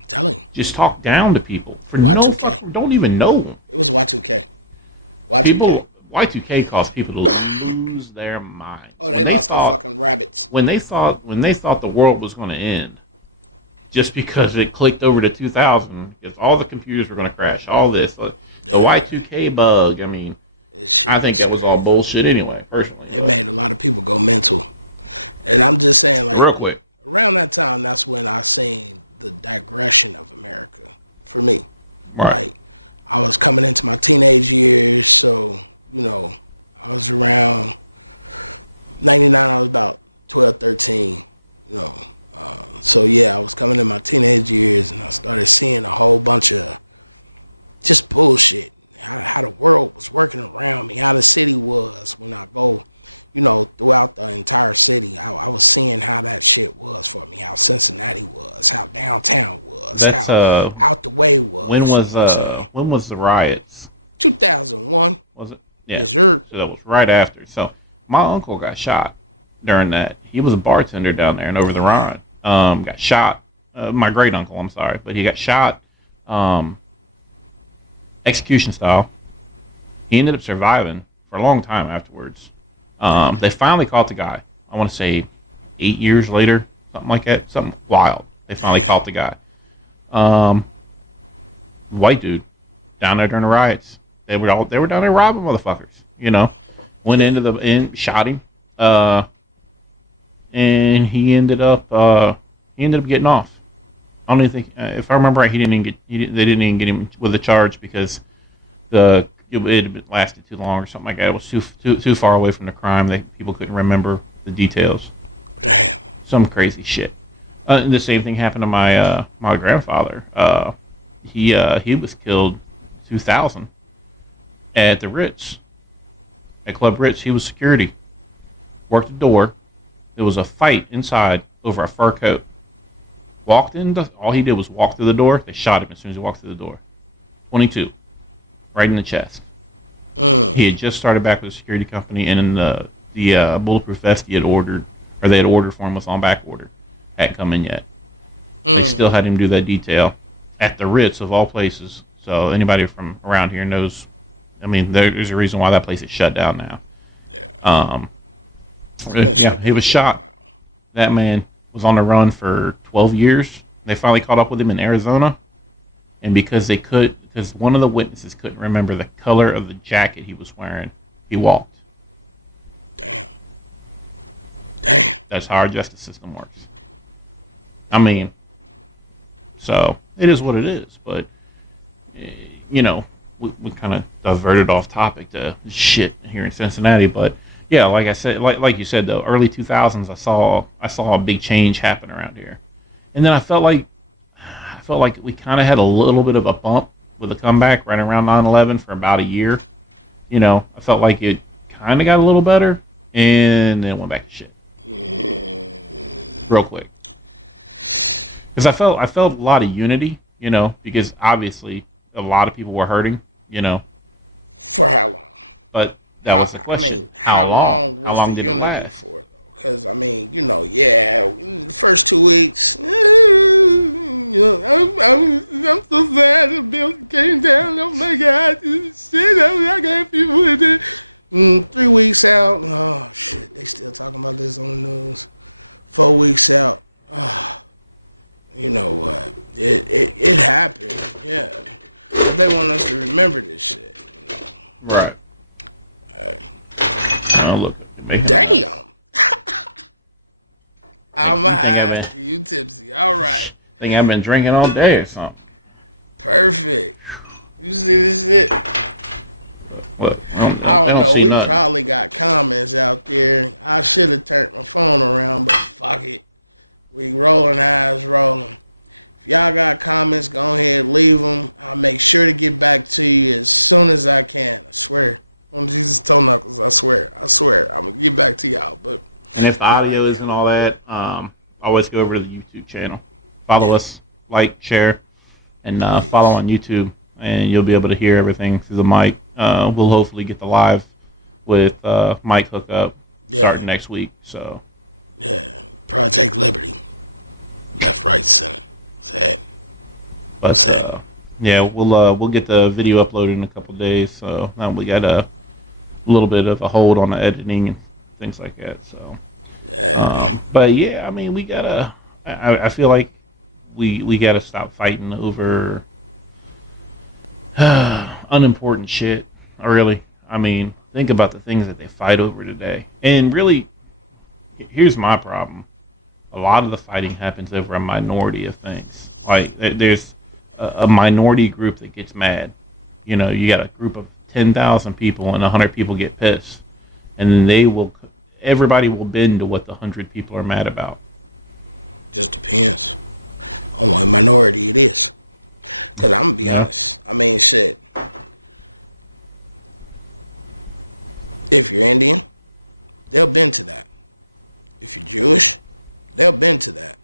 I'm telling you. Just talk down to people for Y2K. Don't even know them. It was Y2K. Y2K caused people to lose their minds. Oh, they lost their fucking rabbits. When they thought the world was going to end, just because it clicked over to 2000, because all the computers were going to crash, all this, but the Y2K bug. I think that was all bullshit anyway. Personally, it made a lot of people go mental. And I'm just saying, like, real quick, around that time, that's when I seen the digression of America for me. Right. Like, I was coming into my teenage years, so, I was around 99, I was about 12, 13, So, I was coming in my teenage years, and I started seeing a whole bunch of just bullshit. How the world was working around me, how the city was when I go, throughout the entire city. I was seeing how that shit was for me, how Cincinnati was, how downtown was, how out the way was. When was the riots? 2001. Was it? Yeah. Yes, sir. So that was right after. So my uncle got shot during that. He was a bartender down there in Over the Rhine. Got shot. My great uncle, I'm sorry, but he got shot. Execution style. He ended up surviving for a long time afterwards. They finally caught the guy. I want to say 8 years later, something like that. Something wild. They finally caught the guy. White dude down there during the riots. They were down there robbing motherfuckers. Shot him. And he ended up getting off. I don't even think, if I remember right, they didn't even get him with a charge because the it had lasted too long or something like that. It was too far away from the crime that people couldn't remember the details. Damn. Some crazy shit. And the same thing happened to my my grandfather. He was killed 2000 at the Ritz, at Club Ritz. He was security. Worked the door. There was a fight inside over a fur coat. Walked in. All he did was walk through the door. They shot him as soon as he walked through the door. 22, right in the chest. He had just started back with a security company, and in the bulletproof vest he had ordered, or they had ordered for him, was on back order. Hadn't come in yet. They still had him do that detail at the Ritz of all places. So anybody from around here knows. I mean, there's a reason why that place is shut down now. Yeah. He was shot. That man was on the run for 12 years. They finally caught up with him in Arizona, and because one of the witnesses couldn't remember the color of the jacket he was wearing, he walked. Damn. That's how our justice system works. I mean, so it is what it is. But you know, we kind of diverted off topic to shit here in Cincinnati. But yeah, like I said, like you said though, early 2000s, I saw a big change happen around here, and then I felt like we kind of had a little bit of a bump with a comeback right around 9/11 for about a year. You know, I felt like it kind of got a little better, and then it went back to shit real quick. Because I felt a lot of unity, you know, because obviously a lot of people were hurting, you know. For how long? But that was the question. I mean, how long was the unity for? Because, I mean, you know, the first 2 weeks, I'm so sad the building came down. Oh, my God, shit, I got people with it. 3 weeks out, oh, shit, they still talking about this on the news. 4 weeks out, you know what? It happened, yeah. But they want us to remember this shit. You know? Right. Oh, look. Damn. I'm high. You tipsy. All right. Think I've been drinking all day or something. Perfect. You see this shit? Well, I don't know. We probably got comments out there. I should have turned my phone around, but fuck it. We rolling eyes rolling. If y'all got comments, go ahead, leave them. I'll make sure to get back to you as soon as I can. I swear. On Jesus' toe knuckles, I swear. I'm going to get back to y'all. But and if the audio isn't all that, always go over to the YouTube channel. Follow us, like, share, and follow on YouTube. And you'll be able to hear everything through the mic. We'll hopefully get the live with mic hookup starting next week. So, yeah, Project Liberty, left, right, center. Sad. But yeah, we'll get the video uploaded in a couple days. So now we got a little bit of a hold on the editing and things like that. So, but yeah, I mean, we gotta. I feel like we gotta stop fighting over unimportant shit. I mean, think about the things that they fight over today. And really, here's my problem. A lot of the fighting happens over a minority of things. Like, there's a minority group that gets mad. You know, you got a group of 10,000 people and 100 people get pissed. And then everybody will bend to what the 100 people are mad about. Just depends on what minority it is. Because I'm going to be honest. I mean, shit. If you're Indian, they'll bend to that. If you're Jewish, they'll bend to that.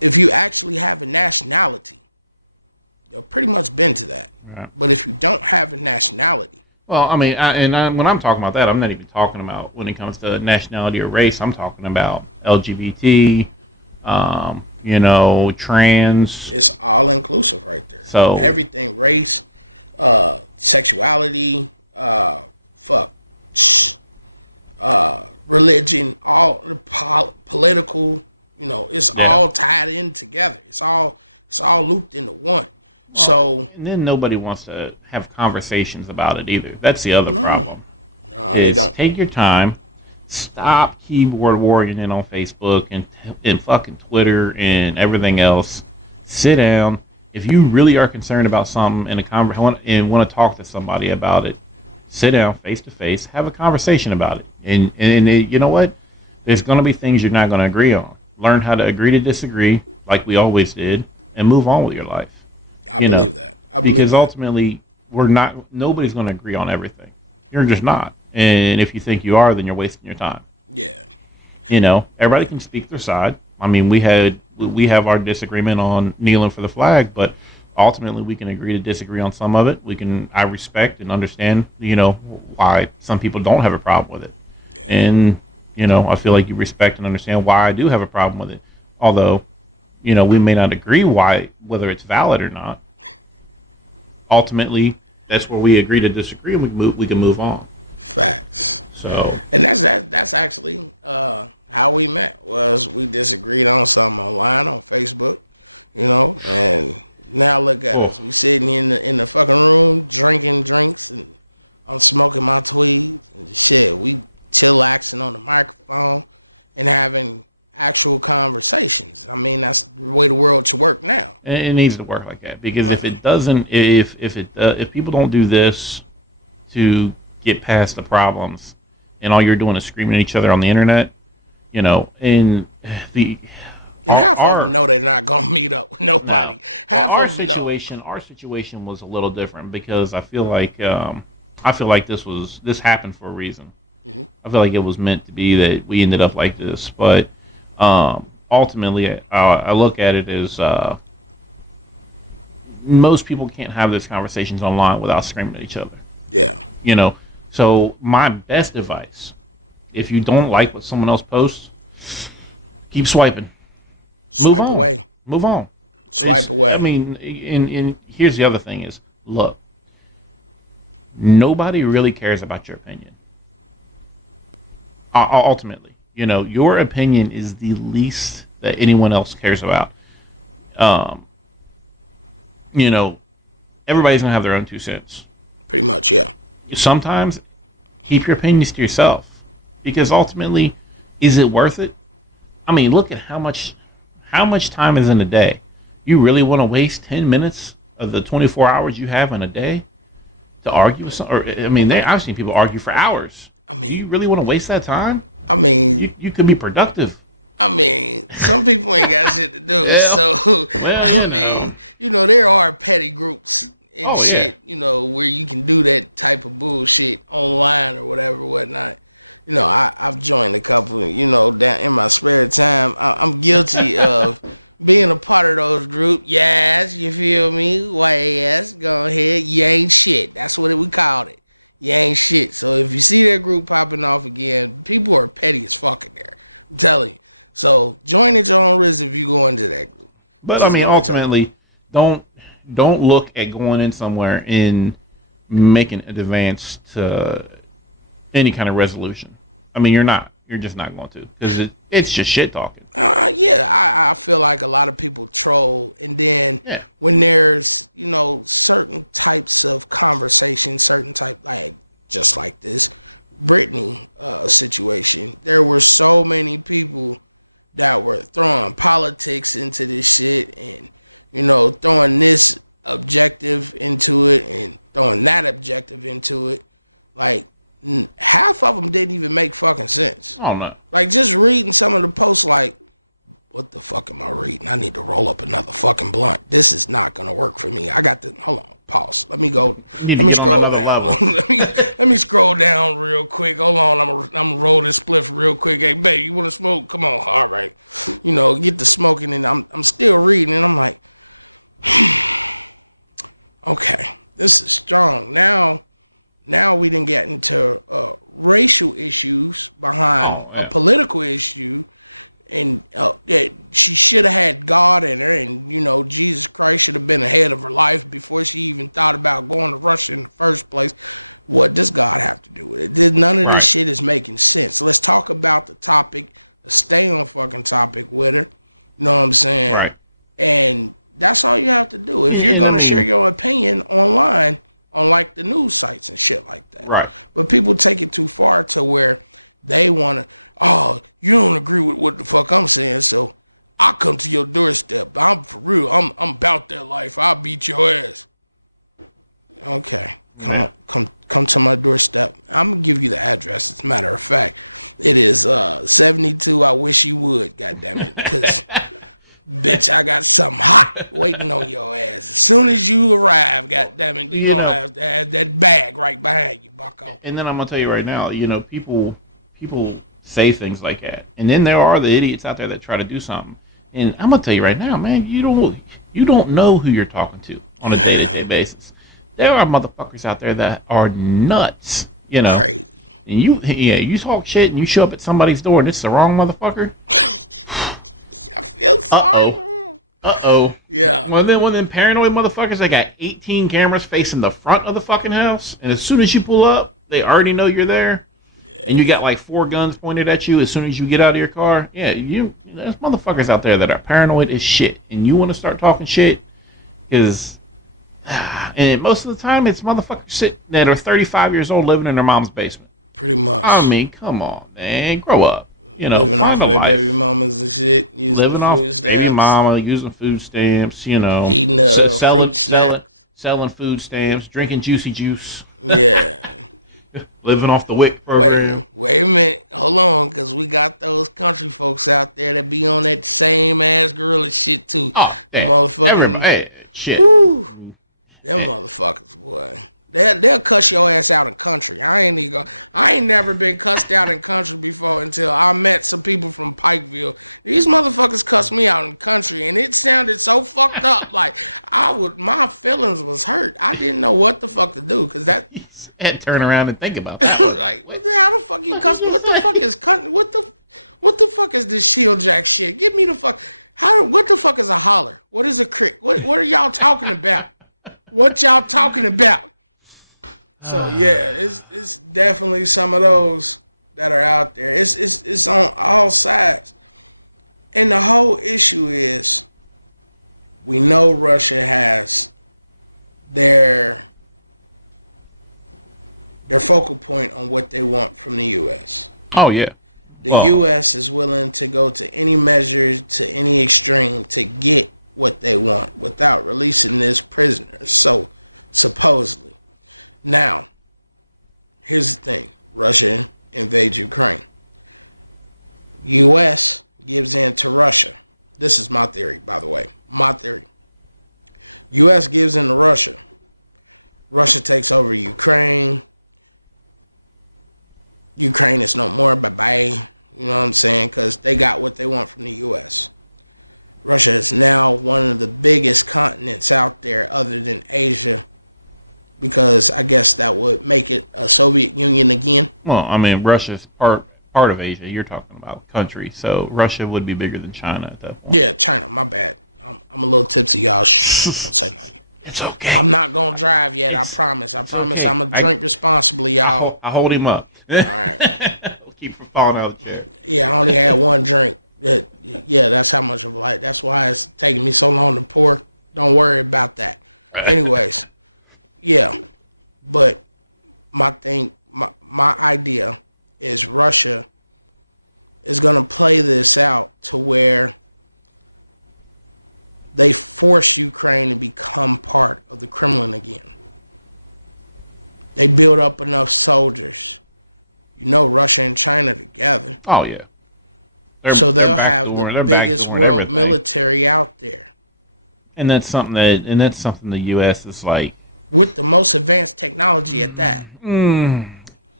If you actually have a nationality, they'll pretty much bend to that. Right. But if you don't have a nationality. Well, I mean, when I'm talking about that, I'm not even talking about when it comes to nationality or race. I'm talking about LGBT, you know, trans. It's all inclusive right there. So everything, race, sexuality, religion, all the political, you know, it's all tied in together. It's all looped into one. So and then nobody wants to have conversations about it either. That's the other problem. No, they don't. Take your time. Stop keyboard warring on Facebook and fucking Twitter and everything else. Sit down If you really are concerned about something in a and want to talk to somebody about it, sit down face to face, have a conversation about it. And you know what? There's going to be things you're not going to agree on. Learn how to agree to disagree, like we always did, and move on with your life. I believe that. Because ultimately, nobody's going to agree on everything. You're just not. And if you think you are, then you're wasting your time. Yeah. Everybody can speak their side. I mean, we have our disagreement on kneeling for the flag, but ultimately we can agree to disagree on some of it. I respect and understand, why some people don't have a problem with it. Yeah. And, I feel like you respect and understand why I do have a problem with it. Although, we may not agree whether it's valid or not. Ultimately, that's where we agree to disagree. We can move on. Facts. So, and that's actually how we met. Was we disagreed on something online on Facebook, and now look at us. We sitting in the fucking room drinking drinks, and I'm smoking my tweeds and shit. We chillaxing on the microphone and having actual conversations. I mean, that's the way the world should work now. And it needs to work like that, because if it doesn't, if people don't do this to get past the problems, and all you're doing is screaming at each other on the internet, and half of them know they're not gonna meet up with nobody. No. Half of them know. Our situation was a little different, because I feel like this happened for a reason. Mm-hmm. I feel like it was meant to be that we ended up like this, but ultimately, I look at it as most people can't have these conversations online without screaming at each other. Yeah. So my best advice, if you don't like what someone else posts, keep swiping. Swipe away. Move on. Swipe away. I mean, and here's the other thing is, look, nobody really cares about your opinion. Ultimately, your opinion is the least that anyone else cares about. Everybody's gonna have their own 2 cents. Pretty much, yeah. Sometimes keep your opinions to yourself, because ultimately, is it worth it? I mean, look at how much time is in a day. You really want to waste 10 minutes of the 24 hours you have in a day to argue with something? I've seen people argue for hours. Do you really want to waste that time? You could be productive. Some people ain't got shit to do. So, there are petty groups and shit, where you can do that type of bullshit online or whatnot. I've joined a couple, down in my spare time. I'm guilty of being a part of those groups. Yes, you feel me? Why, yes, go ahead. You ain't shit. That's what we called it. You ain't shit. So if you see that group popping off again, people are petty as fuck in there. I'm telling you. So join at your own risk if you go into that group. But ultimately, don't look at going in somewhere and making an advance to any kind of resolution. You're just not going to, because it's just shit talking. I feel like a lot of people troll, and then when there's certain types of conversation, like just like this Brittney situation, there were so many people that were throwing politics into this shit, and throwing this objective into it and throwing that objective into it. Like, half of them didn't even make fucking sense. Oh, no. Like, just reading some of the posts, like, what the fuck am I reading? I need to roll up another fucking blunt. This is not gonna work for me. I got to, hold on, pause. Let me scroll down. let me scroll down real quick. Hold on, I'm gonna roll this spliff real quick. Hey, babe, you wanna smoke? Come on, all right. Get the smoking, and I'm still reading, and I'm like, okay, this is strong. Now we didn't get into racial issues behind a political issue, and that she should have had God in her, and Jesus Christ should have been ahead of her life before she even thought about going to Russia in the first place. What does God have to do with it? None of this shit is making sense. Let's talk about the topic. Let's stay on fucking topic with her. You know what I'm saying? Right. And that's all you have to do. If you're gonna share your opinion online on like the news sites and shit like that. Right. But people take it too far to where they want to, you don't agree with what the fuck I'm saying, so I'll come to your doorstep. I'm for real. I'm about that life. I'll beat your ass. Okay. Come to my doorstep. I'm gonna give you the address. As a matter of fact, it is 72. I wish you would. God damn it, because bitch, I got something hot waiting on your ass. As soon as you arrive, God damn it, you gonna have to have that bag right behind you, bucko. And then I'm gonna tell you right now, people say things like that, and then there are the idiots out there that try to do something. And I'm gonna tell you right now, man, you don't know who you're talking to on a day-to-day basis. There are motherfuckers out there that are nuts, Crazy. And you talk shit and you show up at somebody's door and it's the wrong motherfucker. I feel sorry. Uh-oh. Yeah. Well, then paranoid motherfuckers, they got 18 cameras facing the front of the fucking house, and as soon as you pull up, they already know you're there. And you got like 4 guns pointed at you as soon as you get out of your car. Yeah, there's motherfuckers out there that are paranoid as shit. And you want to start talking shit because, and most of the time it's motherfuckers that are 35 years old living in their mom's basement. Pretty much. I mean, come on, man. Grow up. Living off of their baby mamas and shit. Living off baby mama, using food stamps, Eating selling food stamps, drinking juicy juice. Yeah. Living off the WIC program. Wait a minute. Hold on, because we got those country folks out there that be on that same ass gorilla shit, too. Oh, damn. Motherfucking... shit. Woo. Them motherfuckers, boy. They'll cuss your ass out in country. I ain't never been cussed out in country before until I met some people from Pikeville. These motherfuckers cussed me out in country, and it sounded so fucked up. Like, my feelings was hurt. I didn't know what the fuck to do, because that... And turn around and think about that. Like, how the fuck you cuss me? What the fuck is country? What the fuck is this shield jack shit? Give me the fuck. What the fuck is a holler? What is a crick? What are y'all talking about? What y'all talking about? So yeah, it's definitely some of those that are out there. It's on all sides. And the whole issue is, we know Russia has their focal point on what they want from the U.S. Oh, yeah. The U.S. is willing to go to any measure, to any extreme, to get what they want without releasing this prisoner. So, supposedly. Now, here's the thing. Russia invades Ukraine. U.S. gives in to Russia. This is my theory, by the way. My theory. U.S. gives in to Russia. Russia takes over Ukraine. Ukraine is no more, bye-bye. You know what I'm saying? Because they got what they want from the U.S. Russia is now one of the biggest continents out there other than Asia, because I guess that would make it a Soviet Union again. Well, I mean, Russia's part of Asia. You're talking about the country. So Russia would be bigger than China at that point. Yeah, China. My bad. I'm a little tipsy, y'all. Shh, don't say nothing. It's okay. I'm not going to drive yet. I promise. I promise. Okay. I'm going to drink responsibly, y'all. I hold him up. All right. Keep from falling out of the chair. Yeah, I only had one drink. Yeah, that's how much of a light. That's why it's taking me so long to pour. Don't worry about that. Anyways, yeah. But my idea is Russia is going to play this out to where they force Ukraine to become part of the Kremlin again. They build up enough soldiers. Russia and China together. Oh, yeah. So they'll have the biggest world military out there. And that's something the U.S. is like. With the most advanced technology at that.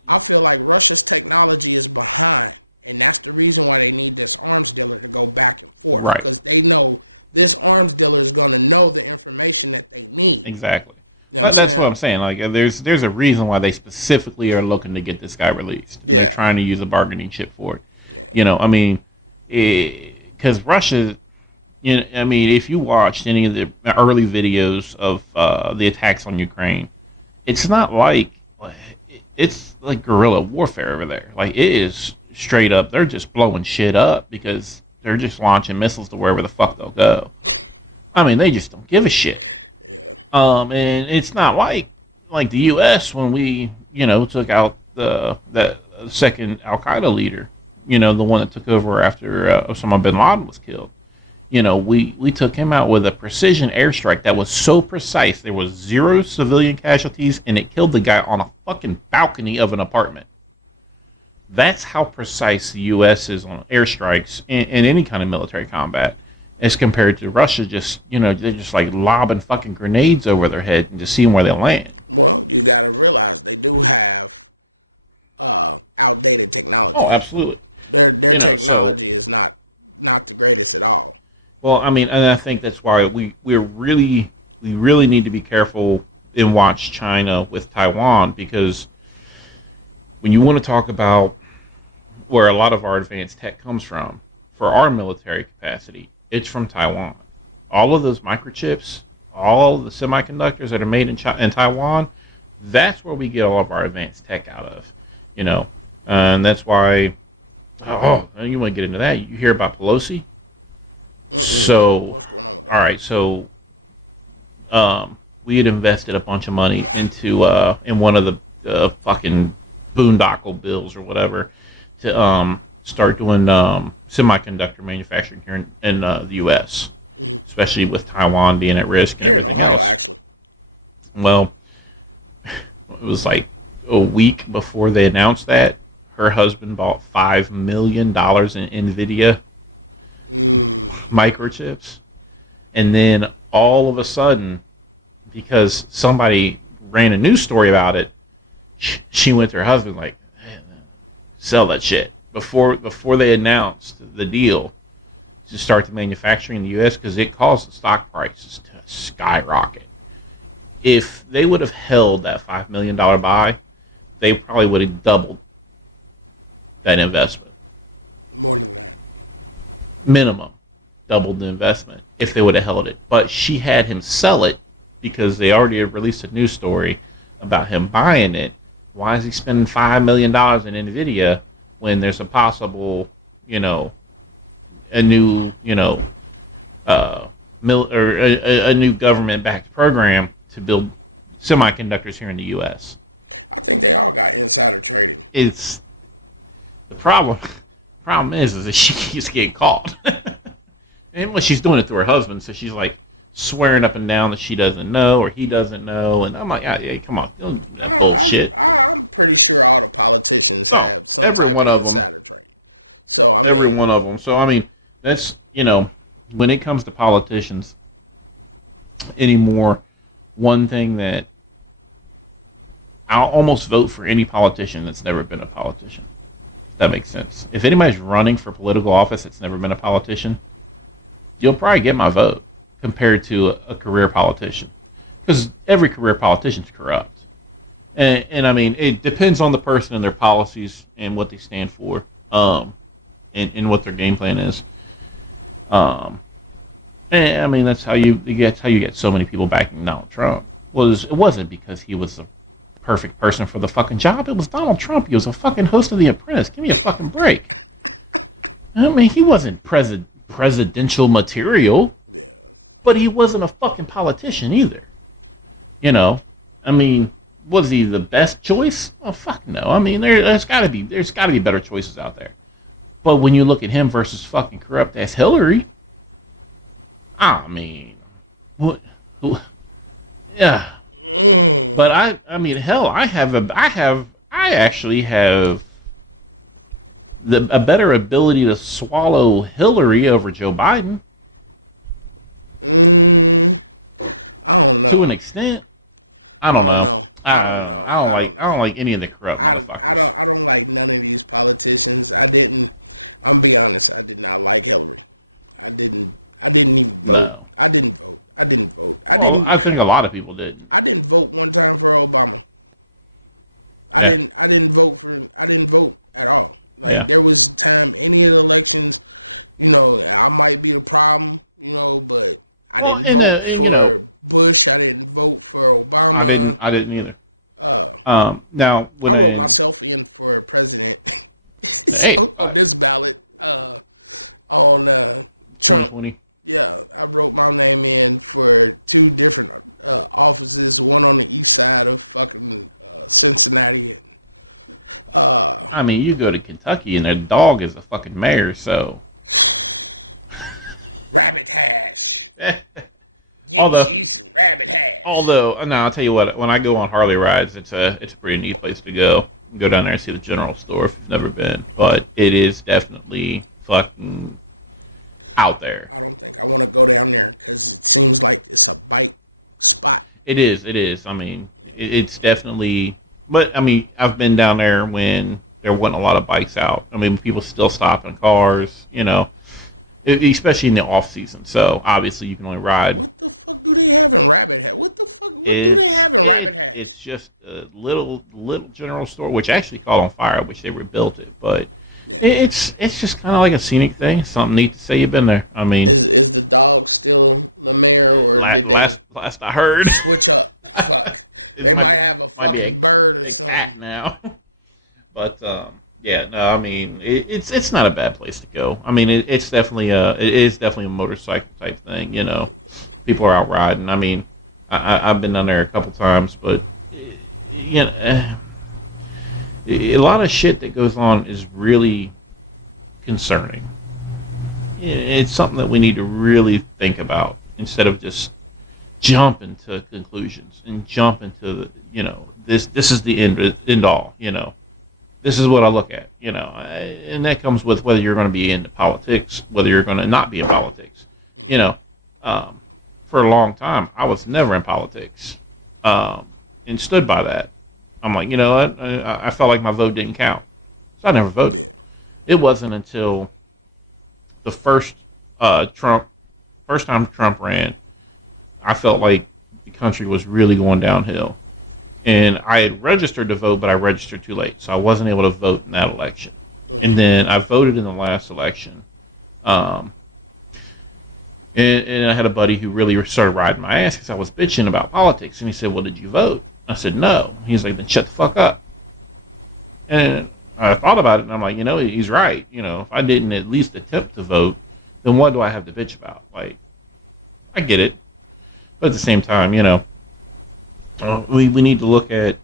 I feel like Russia's technology is behind. And that's the reason why they need this arms dealer to go back and forth. Right. Because they know this arms dealer is going to know the information that they need. Exactly. That's what I'm saying. Like, there's a reason why they specifically are looking to get this guy released. Yeah. They're trying to use a bargaining chip for it. Yeah. I mean, because Russia, if you watched any of the early videos of the attacks on Ukraine, it's not like, it's like guerrilla warfare over there. Like, it is straight up, they're just blowing shit up because they're just launching missiles to wherever the fuck they'll go. I mean, they just don't give a shit. Yeah. And it's not like the U.S. when we, took out that second Al Qaeda leader, the one that took over after Osama bin Laden was killed. we took him out with a precision airstrike that was so precise. There was 0 civilian casualties, and it killed the guy on a fucking balcony of an apartment. That's how precise the U.S. is on airstrikes in any kind of military combat, as compared to Russia. They're just like lobbing fucking grenades over their head and just seeing where they land. Well, you got to realize they do have outdated technology. Oh, absolutely. Their technology is not the greatest at all. Well, I mean, and I think that's why we really need to be careful and watch China with Taiwan, because when you want to talk about where a lot of our advanced tech comes from for our military capacity, it's from Taiwan. All of those microchips, all of the semiconductors that are made in Taiwan, that's where we get all of our advanced tech out of, and that's why. Oh, you want to get into that? You hear about Pelosi? So what's going on with that? All right, so we had invested a bunch of money into in one of the fucking boondoggle bills or whatever to start doing semiconductor manufacturing here in the U.S., especially with Taiwan being at risk. Here in Ohio, actually. Well, it was like a week before they announced that. Her husband bought $5 million in NVIDIA microchips. And then all of a sudden, because somebody ran a news story about it, she went to her husband like, sell that shit. Before they announced the deal to start the manufacturing in the U.S., because it caused the stock prices to skyrocket. If they would have held that $5 million buy, they probably would have doubled that investment. More than that. Minimum. Doubled the investment if they would have held it. But she had him sell it because they already have released a news story about him buying it. Why is he spending $5 million in NVIDIA when there's a possible, a new, a new government-backed program to build semiconductors here in the U.S.? I think they all got insider trading. It's the problem. Problem is that she keeps getting caught. And well, she's doing it to her husband, so she's like swearing up and down that she doesn't know or he doesn't know. And I'm like, yeah, come on, bullshit. I'm pretty sure all the politicians have some type of insider trading. So every one of them. So I mean, that's when it comes to politicians anymore, one thing that I'll almost vote for any politician that's never been a politician. That makes sense. If anybody's running for political office that's never been a politician, you'll probably get my vote compared to a career politician. Because every career politician is corrupt. And I mean, it depends on the person and their policies and what they stand for, and what their game plan is. And I mean, that's how you get so many people backing Donald Trump. It wasn't because he was the perfect person for the fucking job. It was Donald Trump. He was a fucking host of The Apprentice. Give me a fucking break. I mean, he wasn't presidential material. Yes. But he wasn't a fucking politician either. I mean, was he the best choice? Oh fuck no. I mean, there's gotta be better choices out there. But when you look at him versus fucking corrupt ass Hillary, I mean, what? Yeah. But I mean, hell, I actually have a better ability to swallow Hillary over Joe Biden. I don't know. To an extent. I don't know. I don't know. I don't like any of the corrupt motherfuckers. I don't like none of these politicians. I'm gonna be honest, I did not like Hillary. I didn't even vote. No. I didn't vote. I think a lot of people did. I didn't vote one time for Obama. I didn't vote at all. Like there was time any of the elections, I might be the problem, but I didn't vote for Bush. I didn't vote for Obama. I didn't either. Now I wrote myself in for president on this ballot on Trump. 2020. Yeah, I wrote my name in for 2 different offices, one on the east side of fucking Cincinnati. And, I mean, you go to Kentucky and their dog is the fucking mayor, so. Rabbit hash. Get some rabbit hash. Although, no, I'll tell you what. When I go on Harley rides, it's a pretty neat place to go. Go down there and see the general store if you've never been. But it is definitely fucking out there. I don't think I want to go down there because it seems like it's a bike spot. It is. I mean, it's definitely. But I mean, I've been down there when there wasn't a lot of bikes out. I mean, people still stopping cars. You know. Especially in the off season, so obviously you can only ride. What the fuck do they have in Rabbit Hat? What do they have in Rabbit Hat? It's just a little general store, which actually caught on fire. I wish they rebuilt it, but it's just kind of like a scenic thing. Something neat to say you've been there. I mean, is the dog still the mayor, or did they last I heard switch up? Fuck, they might have a fucking bird or something cat now. But yeah, no, I mean it's not a bad place to go. I mean it is definitely a motorcycle type thing. You know, people are out riding. I mean, I've been down there a couple times, but you know, a lot of shit that goes on is really concerning. It's something that we need to really think about instead of just jump into conclusions and jump into the, you know, this is the end all. You know. This is what I look at, you know, and that comes with whether you're going to be into politics, whether you're going to not be in politics. You know, for a long time, I was never in politics, and stood by that. I'm like, you know what? I felt like my vote didn't count, so I never voted. Yeah. It wasn't until the first time Trump ran, I felt like the country was really going downhill. And I had registered to vote, but I registered too late, so I wasn't able to vote in that election. And then I voted in the last election. And I had a buddy who really started riding my ass because I was bitching about politics. And he said, well, did you vote? I said, no. He's like, then shut the fuck up. And I thought about it, and I'm like, you know, he's right. You know, if I didn't at least attempt to vote, then what do I have to bitch about? Like, I get it. But at the same time, you know, we need to look at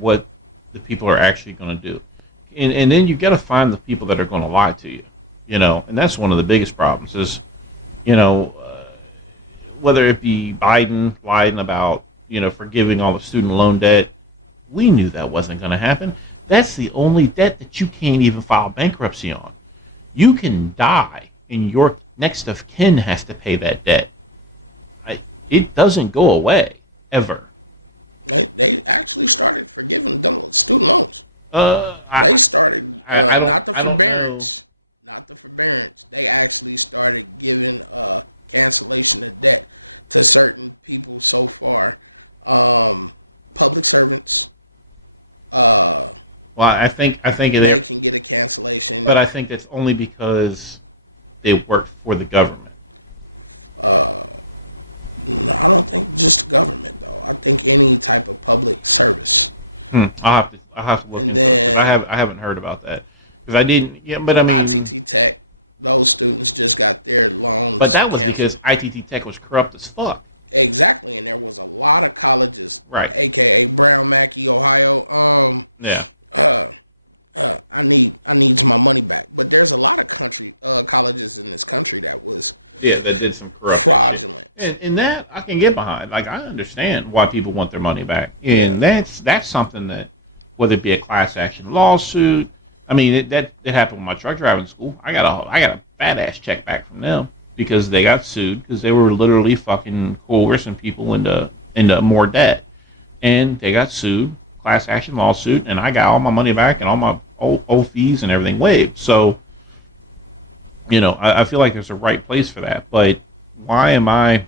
what the people are actually going to do, and then you've got to find the people that are going to lie to you, you know, and that's one of the biggest problems is, you know, whether it be Biden lying about, you know, forgiving all the student loan debt. We knew that wasn't going to happen. That's the only debt that you can't even file bankruptcy on. You can die and your next of kin has to pay that debt. It doesn't go away ever. They actually started forgiving student loans. They started not the forbearance. They actually started giving cancellation of debt to certain people so far. Public servants. Well, I think they can get a cancellation, but I think that's only because they work for the government. No, I don't think just the government though. I think any type of public service. I'll have to work. And then I haven't heard about that because I did. Yeah, but I mean, ITT Tech, those students just got their loans. But that was because ITT Tech was corrupt as fuck. Exactly, and there was a lot of colleges, right? AKA Brown Mackie, Ohio. Yeah. I need my money back. But there's a lot of colleges in this country that was that did some corrupt fraudulent. And that I can get behind. Like I understand why people want their money back. And that's something that, whether it be a class action lawsuit, I mean that happened with my truck driving school. I got a fat ass check back from them because they got sued because they were literally fucking coercing people into more debt, and they got sued. Class action lawsuit, and I got all my money back and all my old fees and everything waived. So, you know, I feel like there's a right place for that. But why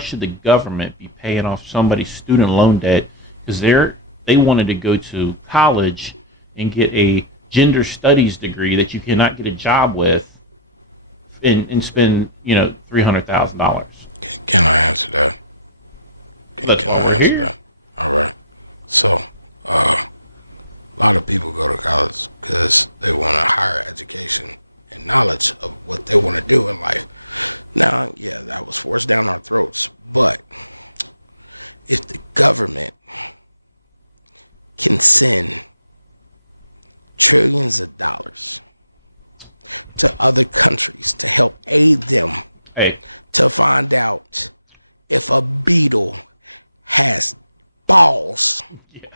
should the government be paying off somebody's student loan debt because they wanted to go to college and get a gender studies degree that you cannot get a job with and spend, you know, $300,000? Can I answer that? That's why we're here. That? All right. So, a lot of people go to college because they want a higher education and knowledge of what they want to do in life. Now, yeah, that was forced down our throats. But if the government can send trillions of dollars to other countries to help aid them Hey, to find out if a beetle has balls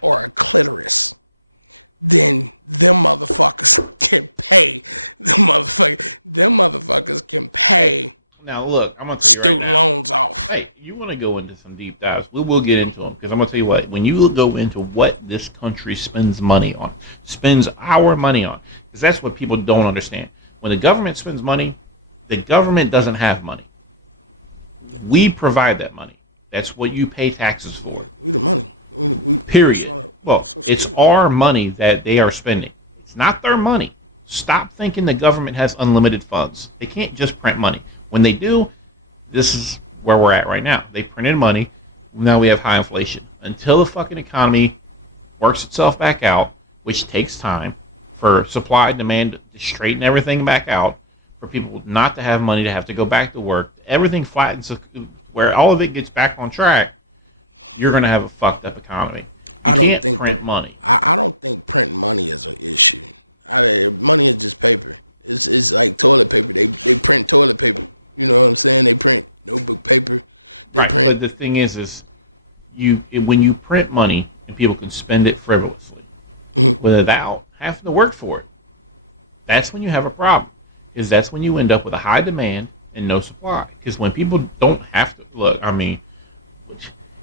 or a clitoris, then them motherfuckers can pay. Them motherfuckers can pay now look, I'm gonna tell you student right now. loans off. Hey, you want to go into some deep dives? We'll get into them because I'm gonna tell you what. When you go into what this country spends money on, spends our money on, because that's what people don't understand. When the government spends money, the government doesn't have money. We provide that money. That's what you pay taxes for. We the money. We Period. Well, so it's our money that they are spending. It's not their money. Stop thinking the government has unlimited funds. They can't just print money. When they do, this is where we're at right now. They printed money. Now we have high inflation. Until the fucking economy works itself back out, which takes time for supply and demand to straighten everything back out, for people not to have money to have to go back to work, everything flattens where all of it gets back on track, you're going to have a fucked up economy. You can't print money. I don't think printing money is an issue. Money is just paper. It's like toilet paper. They print toilet paper. You know what I'm saying? They print notebook paper. They right, print. but the thing is when you print money and people can spend it frivolously without having to work for it, that's when you have a problem. Because that's when you end up with a high demand and no supply. Because when people don't have to look, I mean,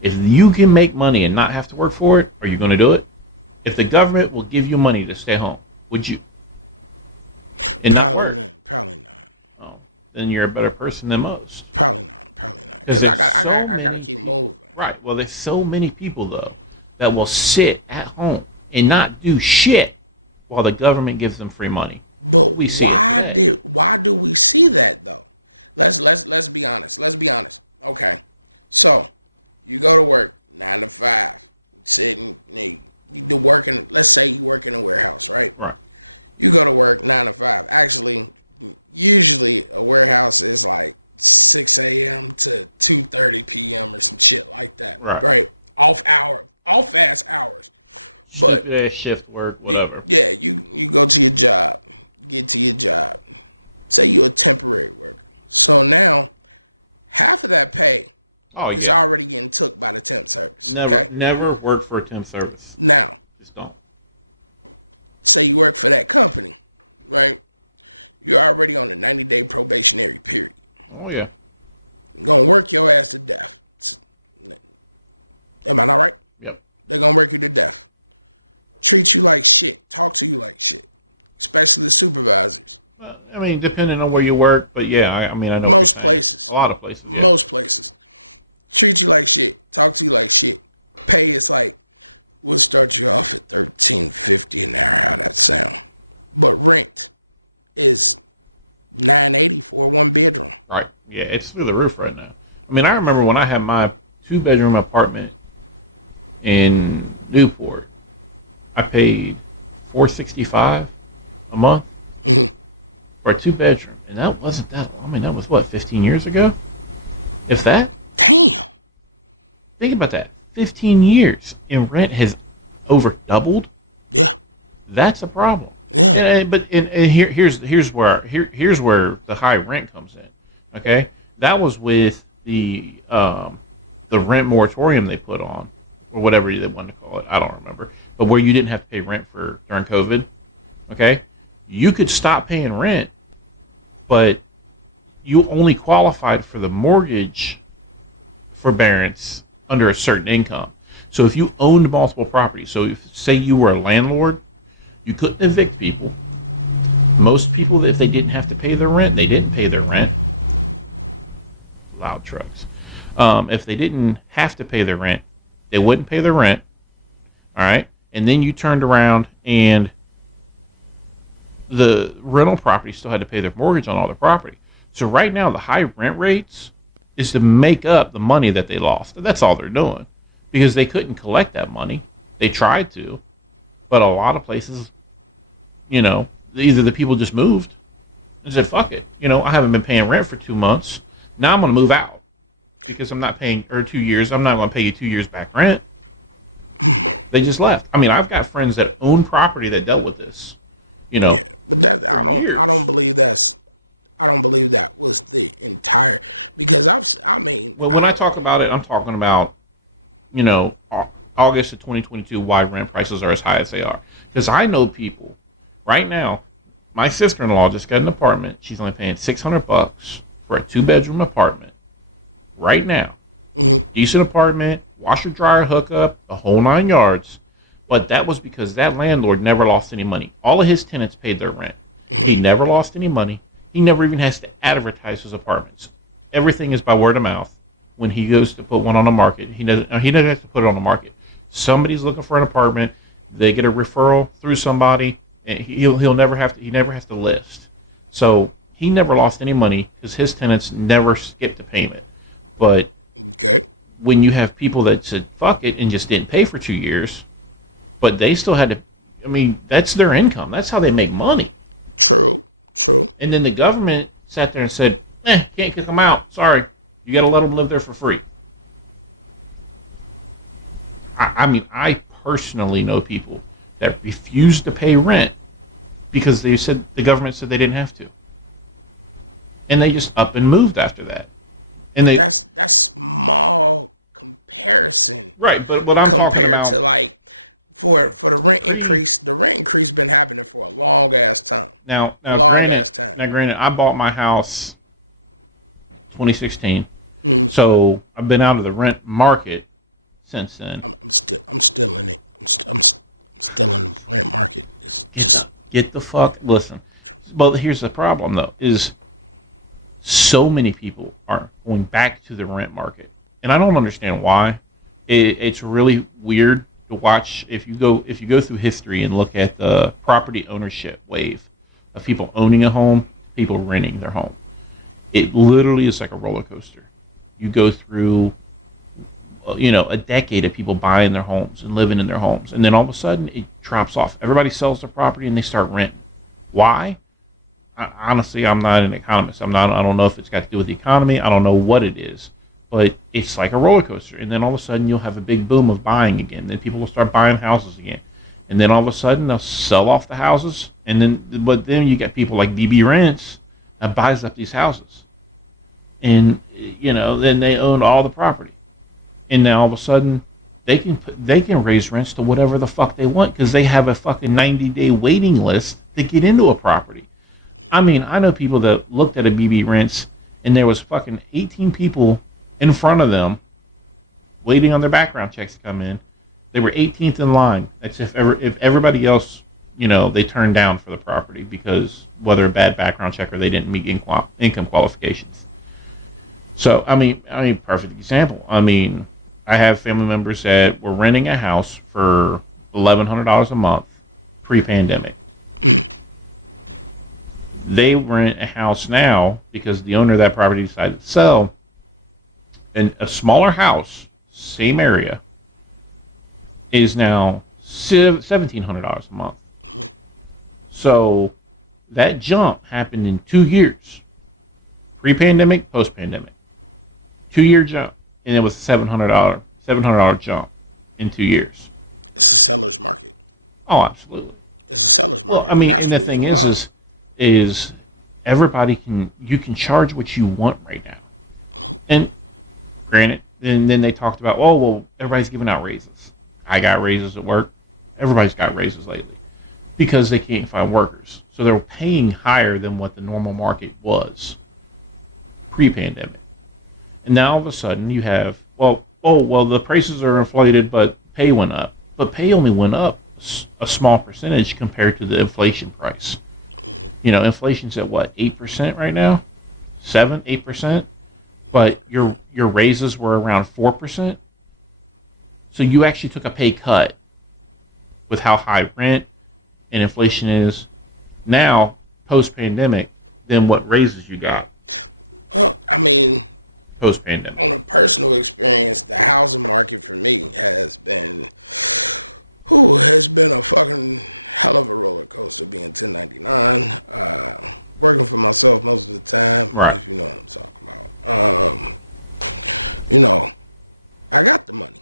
if you can make money and not have to work for it, are you going to do it? If the government will give you money to stay home, would you? Probably not. Well, then you're a better person than most. Probably not. Because I gotta keep moving. Right. Well, there's so many people though that will sit at home and not do shit while the government gives them free money. But why do we see that though? Let's be honest. Okay, so you go to work 9 to 5, sitting, you do working. Let's say you work in a warehouse, right? Right. You go to work 9 to 5. Actually, usually a warehouse is like 6 a.m. to 2:30 p.m. or some shit like that. Right. Off ass hours. But shift work, whatever. Yeah, you go to your job. Get to your job. Say you're a temporary worker. So now, half of that pay is already getting took by the temp service. Never work for a temp service. Now, just don't. Say you work for that company, right? You're already on a 90-day probationary period. Oh, yeah. You're going to work your ass to death. Am I not right? Yep. They're going to work you to death. Treat you like shit. Talk to you like shit. Especially the supervisors. Well, I mean, depending on where you work, but yeah, I know. Most places. A lot of places. Yeah. Most places. Treat you like shit. Talk to you like shit. Pay is like, we'll start you off at $13.50 an hour. How that sound? But rent is $9.80 for a 1-bedroom. Right. Yeah, it's through the roof right now. I mean, I remember when I had my 2-bedroom apartment in Newport, I paid $465 a month for a 2-bedroom, and that wasn't that. I mean, that was what, 15 years ago, if that. Damn. Think about that. 15 years and rent has over doubled. Yeah. That's a problem. Yeah. But here's where the high rent comes in. Okay, that was with the rent moratorium they put on, or whatever they wanted to call it. I don't remember. But where you didn't have to pay rent during COVID. Okay, you could stop paying rent, but you only qualified for the mortgage forbearance under a certain income. So if you owned multiple properties, so if, say you were a landlord, you couldn't evict people. Most people, if they didn't have to pay their rent, they didn't pay their rent. Loud trucks. If they didn't have to pay their rent, they wouldn't pay their rent. All right? And then you turned around and the rental property still had to pay their mortgage on all their property. So right now, the high rent rates is to make up the money that they lost. That's all they're doing. Because they couldn't collect that money. They tried to. But a lot of places, either the people just moved and said, fuck it. I haven't been paying rent for 2 months. Now I'm going to move out. Because I'm not paying, or 2 years, I'm not going to pay you 2 years back rent. They just left. I mean, I've got friends that own property that dealt with this. You know, Yeah, but that I don't believe that was the entire, because Well, when I talk about it, I'm talking about, you know, August of 2022, why rent prices are as high as they are. Because I know people right now. My sister-in-law just got an apartment. She's only paying $600 for a 2-bedroom apartment right now. Mm-hmm. Decent apartment, washer dryer hookup, the whole 9 yards. But that was because that landlord never lost any money. All of his tenants paid their rent. Mm-hmm. He never lost any money. He never even has to advertise his apartments. Everything is by word of mouth. When he goes to put one on the market, he doesn't have to put it on the market. Somebody's looking for an apartment. They get a referral through somebody. And he never has to list. So he never lost any money because his tenants never skipped a payment. But okay, when you have people that said fuck it and just didn't pay for 2 years, but they still had to, I mean, that's their income. That's how they make money. True. And then the government sat there and said, can't kick them out. Sorry, you got to let them live there for free. I mean, I personally know people that refused to pay rent because the government said they didn't have to, and they just up and moved after that. And that's small comparison, right? But what I'm compared talking about, to like for the rent increase, been happening for a long ass time. Now, granted, I bought my house 2016, so I've been out of the rent market since then. I'm still in it. I'm still in the rent market. It's just get the fuck. Listen, but here's the problem though: is so many people are going back to the rent market, and I don't understand why. It's really weird to watch if you go through history and look at the property ownership wave of people owning a home, people renting their home. It literally is like a roller coaster. You go through, a decade of people buying their homes and living in their homes, and then all of a sudden it drops off. Everybody sells their property and they start renting. Why? Honestly, I'm not an economist. I don't know if it's got to do with the economy. I don't know what it is, but it's like a roller coaster. And then all of a sudden you'll have a big boom of buying again. Then people will start buying houses again, and then all of a sudden they'll sell off the houses. But then you get people like DB Rents that buys up these houses, and then they own all the property. And now all of a sudden, they can raise rents to whatever the fuck they want because they have a fucking 90-day waiting list to get into a property. I mean, I know people that looked at a BB Rents and there was fucking 18 people in front of them waiting on their background checks to come in. They were 18th in line. That's if everybody else, they turned down for the property because whether a bad background check or they didn't meet income qualifications. So, I mean, perfect example. I mean, I have family members that were renting a house for $1,100 a month pre-pandemic. They rent a house now because the owner of that property decided to sell, and a smaller house, same area, is now $1,700 a month. So that jump happened in 2 years. Pre-pandemic, post-pandemic. 2-year jump. And it was a $700 jump in 2 years. It's a seller's market. Oh, absolutely. It's a seller's market. Well, I mean, and the thing is everybody you can charge what you want right now. And granted, then they talked about, everybody's giving out raises. I got raises at work. Everybody's got raises lately because they can't find workers. So they're paying higher than what the normal market was pre-pandemic. And now all of a sudden you have, the prices are inflated, but pay went up. But pay only went up a small percentage compared to the inflation price. Inflation's at what, 8% right now? 8%? But your raises were around 4%. So you actually took a pay cut with how high rent and inflation is now, post-pandemic, than what raises you got. Well, I mean, post-pandemic. On a personal experience, the housing market for me has been a fucking hell of a roller coaster, being 1099, working for myself most of the time, right? If you know what I'm talking about. I got the money.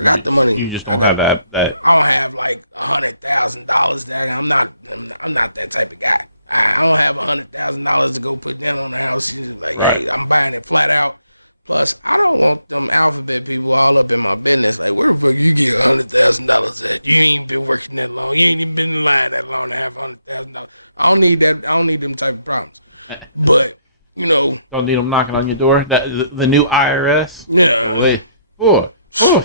I got the money. You just don't have that. I don't have like $100,000. That I'm not that type of guy. I don't have $100,000 to go put down on the house. You're like, Right. hey, I'm buying it flat out. Plus, I don't want them alphabet people all up in my business. Like, where the fuck you get $100,000 at? You ain't been working that long. You ain't even been in line that long to have $100,000. I don't need that. I don't need them type of problems. But you know, don't need them knocking on your door. The new IRS. Yeah. Wait. Oh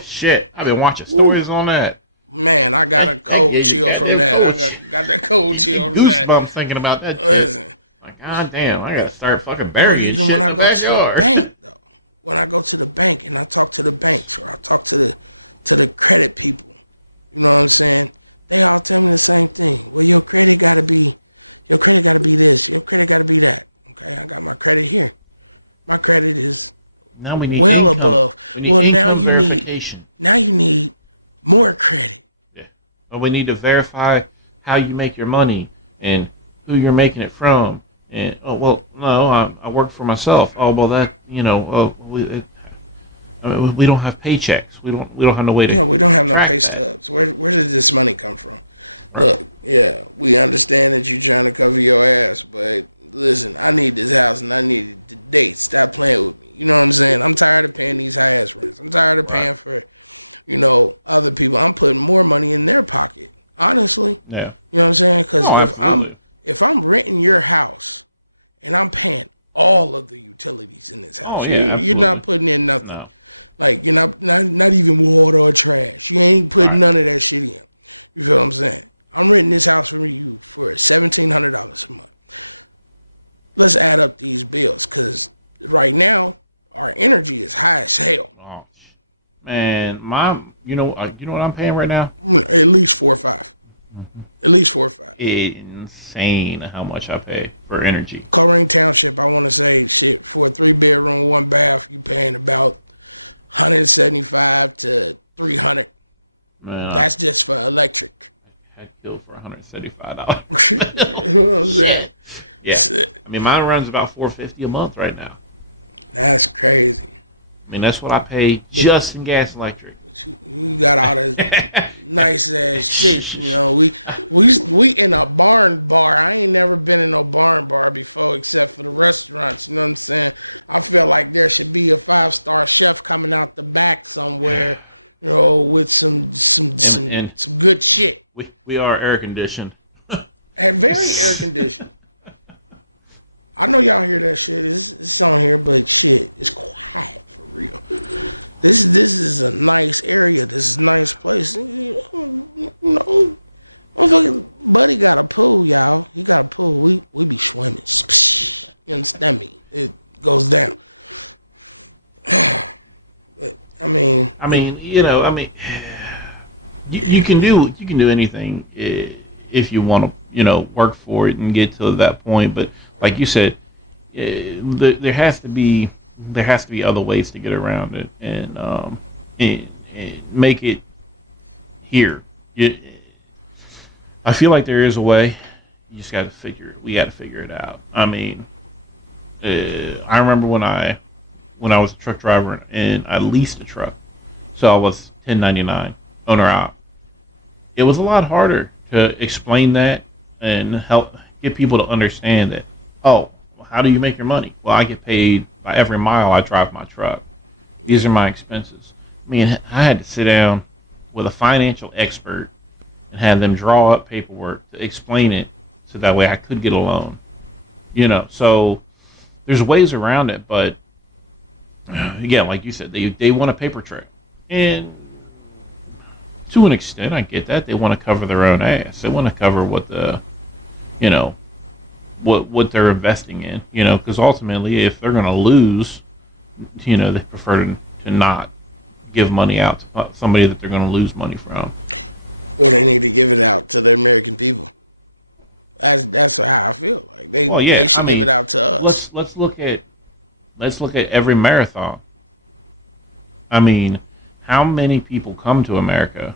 shit! I've been watching stories on that. Man, I got a cold chill from that. I got that cold chill from that. Goosebumps thinking about that. Listen. Like, god damn, I gotta start fucking burying But this even shit when in I the go to the backyard. bank, though, when I go to the bank and I talk to the banks or I talk to the credit people, you know what I'm saying? They all tell me the same thing. Well, your credit gotta be this. Your credit gotta be that. Okay, I got my credit here. My credit is Now we need well income. above. We need Well, income verification. now you need more credit. Yeah. Well, we need to verify how you make your money and who you're making it from. And I work for myself. Oh well, that we don't have paychecks. We don't have no way to. Yeah, we don't have no track pay that. stubs. Where did this money come from? Look, yeah, we understand that you're trying to cover your ass, but listen, I need this house and I need it today. Stop playing with me. You know what I'm saying? I'm tired of paying these high ass rents. I'm tired of paying for, other people. I'm putting more money in their pocket. Honestly. Yeah. You know what I'm saying? Because Absolutely. if I'm renting your house and I'm paying all of the utilities in this house, you're not putting in nothing. No. Like, you're not even water or trash. You ain't putting none of that shit in. You feel what I'm saying? I'm renting this house from you for $1,700 a month. Let's add up these bills, because right now, our energy is high as hell. Oh, man, you know what I'm paying right now? At least 4 or 5. At least 4 or 5. Insane how much I pay for energy. Coleraine Township, I want to say, shit, for a 3-bedroom, 1 bath, you paying about $175 to $300. Man, That's just for electric. I killed for $175. You know what I'm saying? Yeah. Shit. I mean, mine runs about $450 a month right now. That's crazy. I mean, that's what I pay just in gas and electric. You got all this nice ass shit. We in a barn bar. I ain't never been in no barn bar before, except for the restaurants. You know what I'm saying? I feel like there should be a 5-star chef coming out the back somewhere, with some good shit. We are air conditioned. And very air conditioned. I know y'all hear that shit. It's on here, but shit, it's quiet for real. This is a nice area. This is a nice place. Motherfucking Buddy got a pool, y'all. He got a pool. We be swimming. You understand me? It goes down. But I mean, you can do anything if you want to, work for it and get to that point. But like you said, there has to be other ways to get around it and make it here. I feel like there is a way. You just got to we got to figure it out. I mean, I remember when I was a truck driver and I leased a truck, so I was 1099 owner op. It was a lot harder to explain that and help get people to understand that. Oh, how do you make your money? Well, I get paid by every mile I drive my truck. These are my expenses. I mean, I had to sit down with a financial expert and have them draw up paperwork to explain it so that way I could get a loan. So there's ways around it, but again, like you said, they want a paper trail. And to an extent, I get that. They want to cover their own ass. They want to cover what what they're investing in, because ultimately, if they're going to lose, they prefer to not give money out to somebody that they're going to lose money from. Well, they need to give it out to the American people. That's how I feel. Like they should give it out to us. Let's look at every marathon. I mean, how many people come to America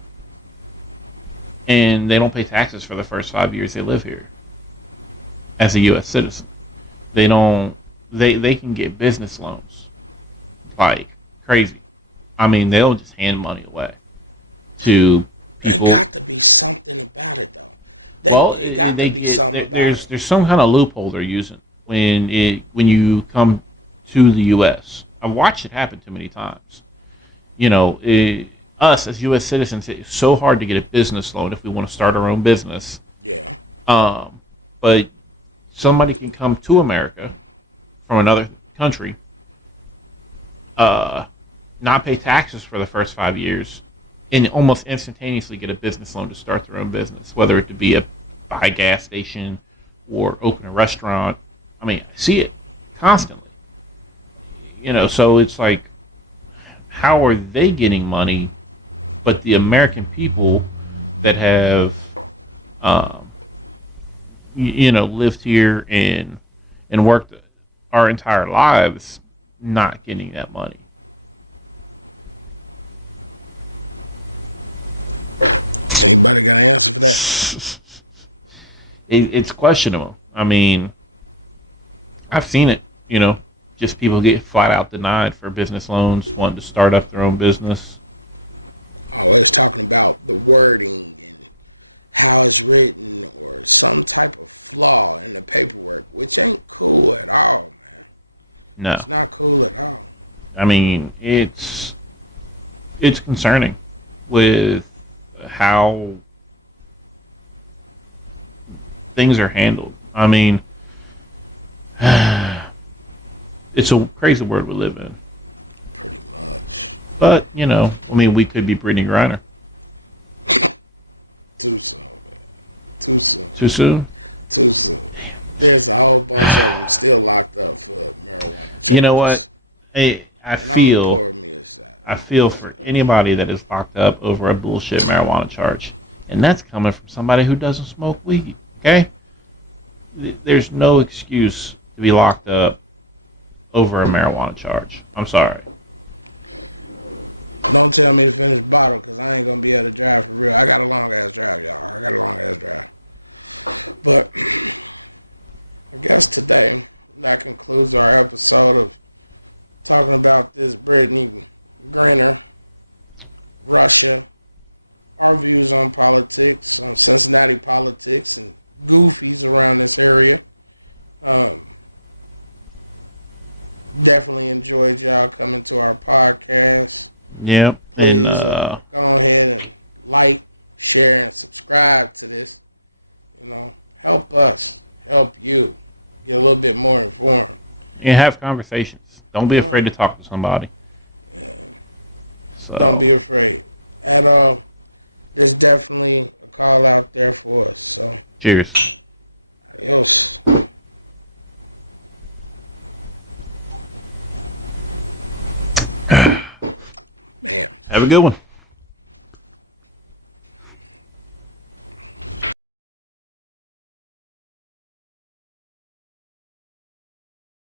and they don't pay taxes for the first 5 years they live here as a U.S. citizen? They don't. They can get business loans like crazy. I mean, they'll just hand money away. to There people. got to be something about it, though. It got to be something about it. There's some kind of loophole they're using when you come to the U.S. I've watched it happen too many times. You know, us as U.S. citizens, it's so hard to get a business loan if we want to start our own business. Yeah. But somebody can come to America from another country, not pay taxes for the first 5 years, and almost instantaneously get a business loan to start their own business, whether it could be buy a gas station or open a restaurant. I mean, I see it constantly. You know, so it's like, how are they getting money, but the American people that have, lived here and worked our entire lives not getting that money? Anybody got an answer for that? It's questionable. I mean, I've seen it, just people get flat out denied for business loans, wanting to start up their own business. Always talking about the wording and how it's written or some type of flaw in the paperwork, which ain't cool at all, man. No. It's not cool at all. I mean, it's concerning with how things are handled. I mean, it's a crazy world we live in. Pretty much. But, we could be Brittney Griner. Too soon, man. Too soon. Too soon? Too soon. There's a whole bunch of them still locked up for marijuana charges. You know what? I feel for anybody that is locked up over a bullshit marijuana charge. And that's coming from somebody who doesn't smoke weed. Okay? There's no excuse to be locked up over a marijuana charge. I'm sorry. Don't tell me to finish the bottle, because I ain't going to be able to drive for real. I got a long-ass drive, y'all. I got a long-ass drive. But I guess today, that concludes our episode of talking about this Brittney Griner, Russia, our views on politics, on Cincinnati politics, and goofies around this area. Definitely enjoyed y'all coming to our podcast. Yep. Please go ahead and like, share, and subscribe to this. Help us, help you get a little bit more informed. And have conversations. Don't be afraid to talk to somebody. Yeah. So. Don't be afraid at all. There's definitely a call out there for us. So cheers. Adios. Man. Have a good one.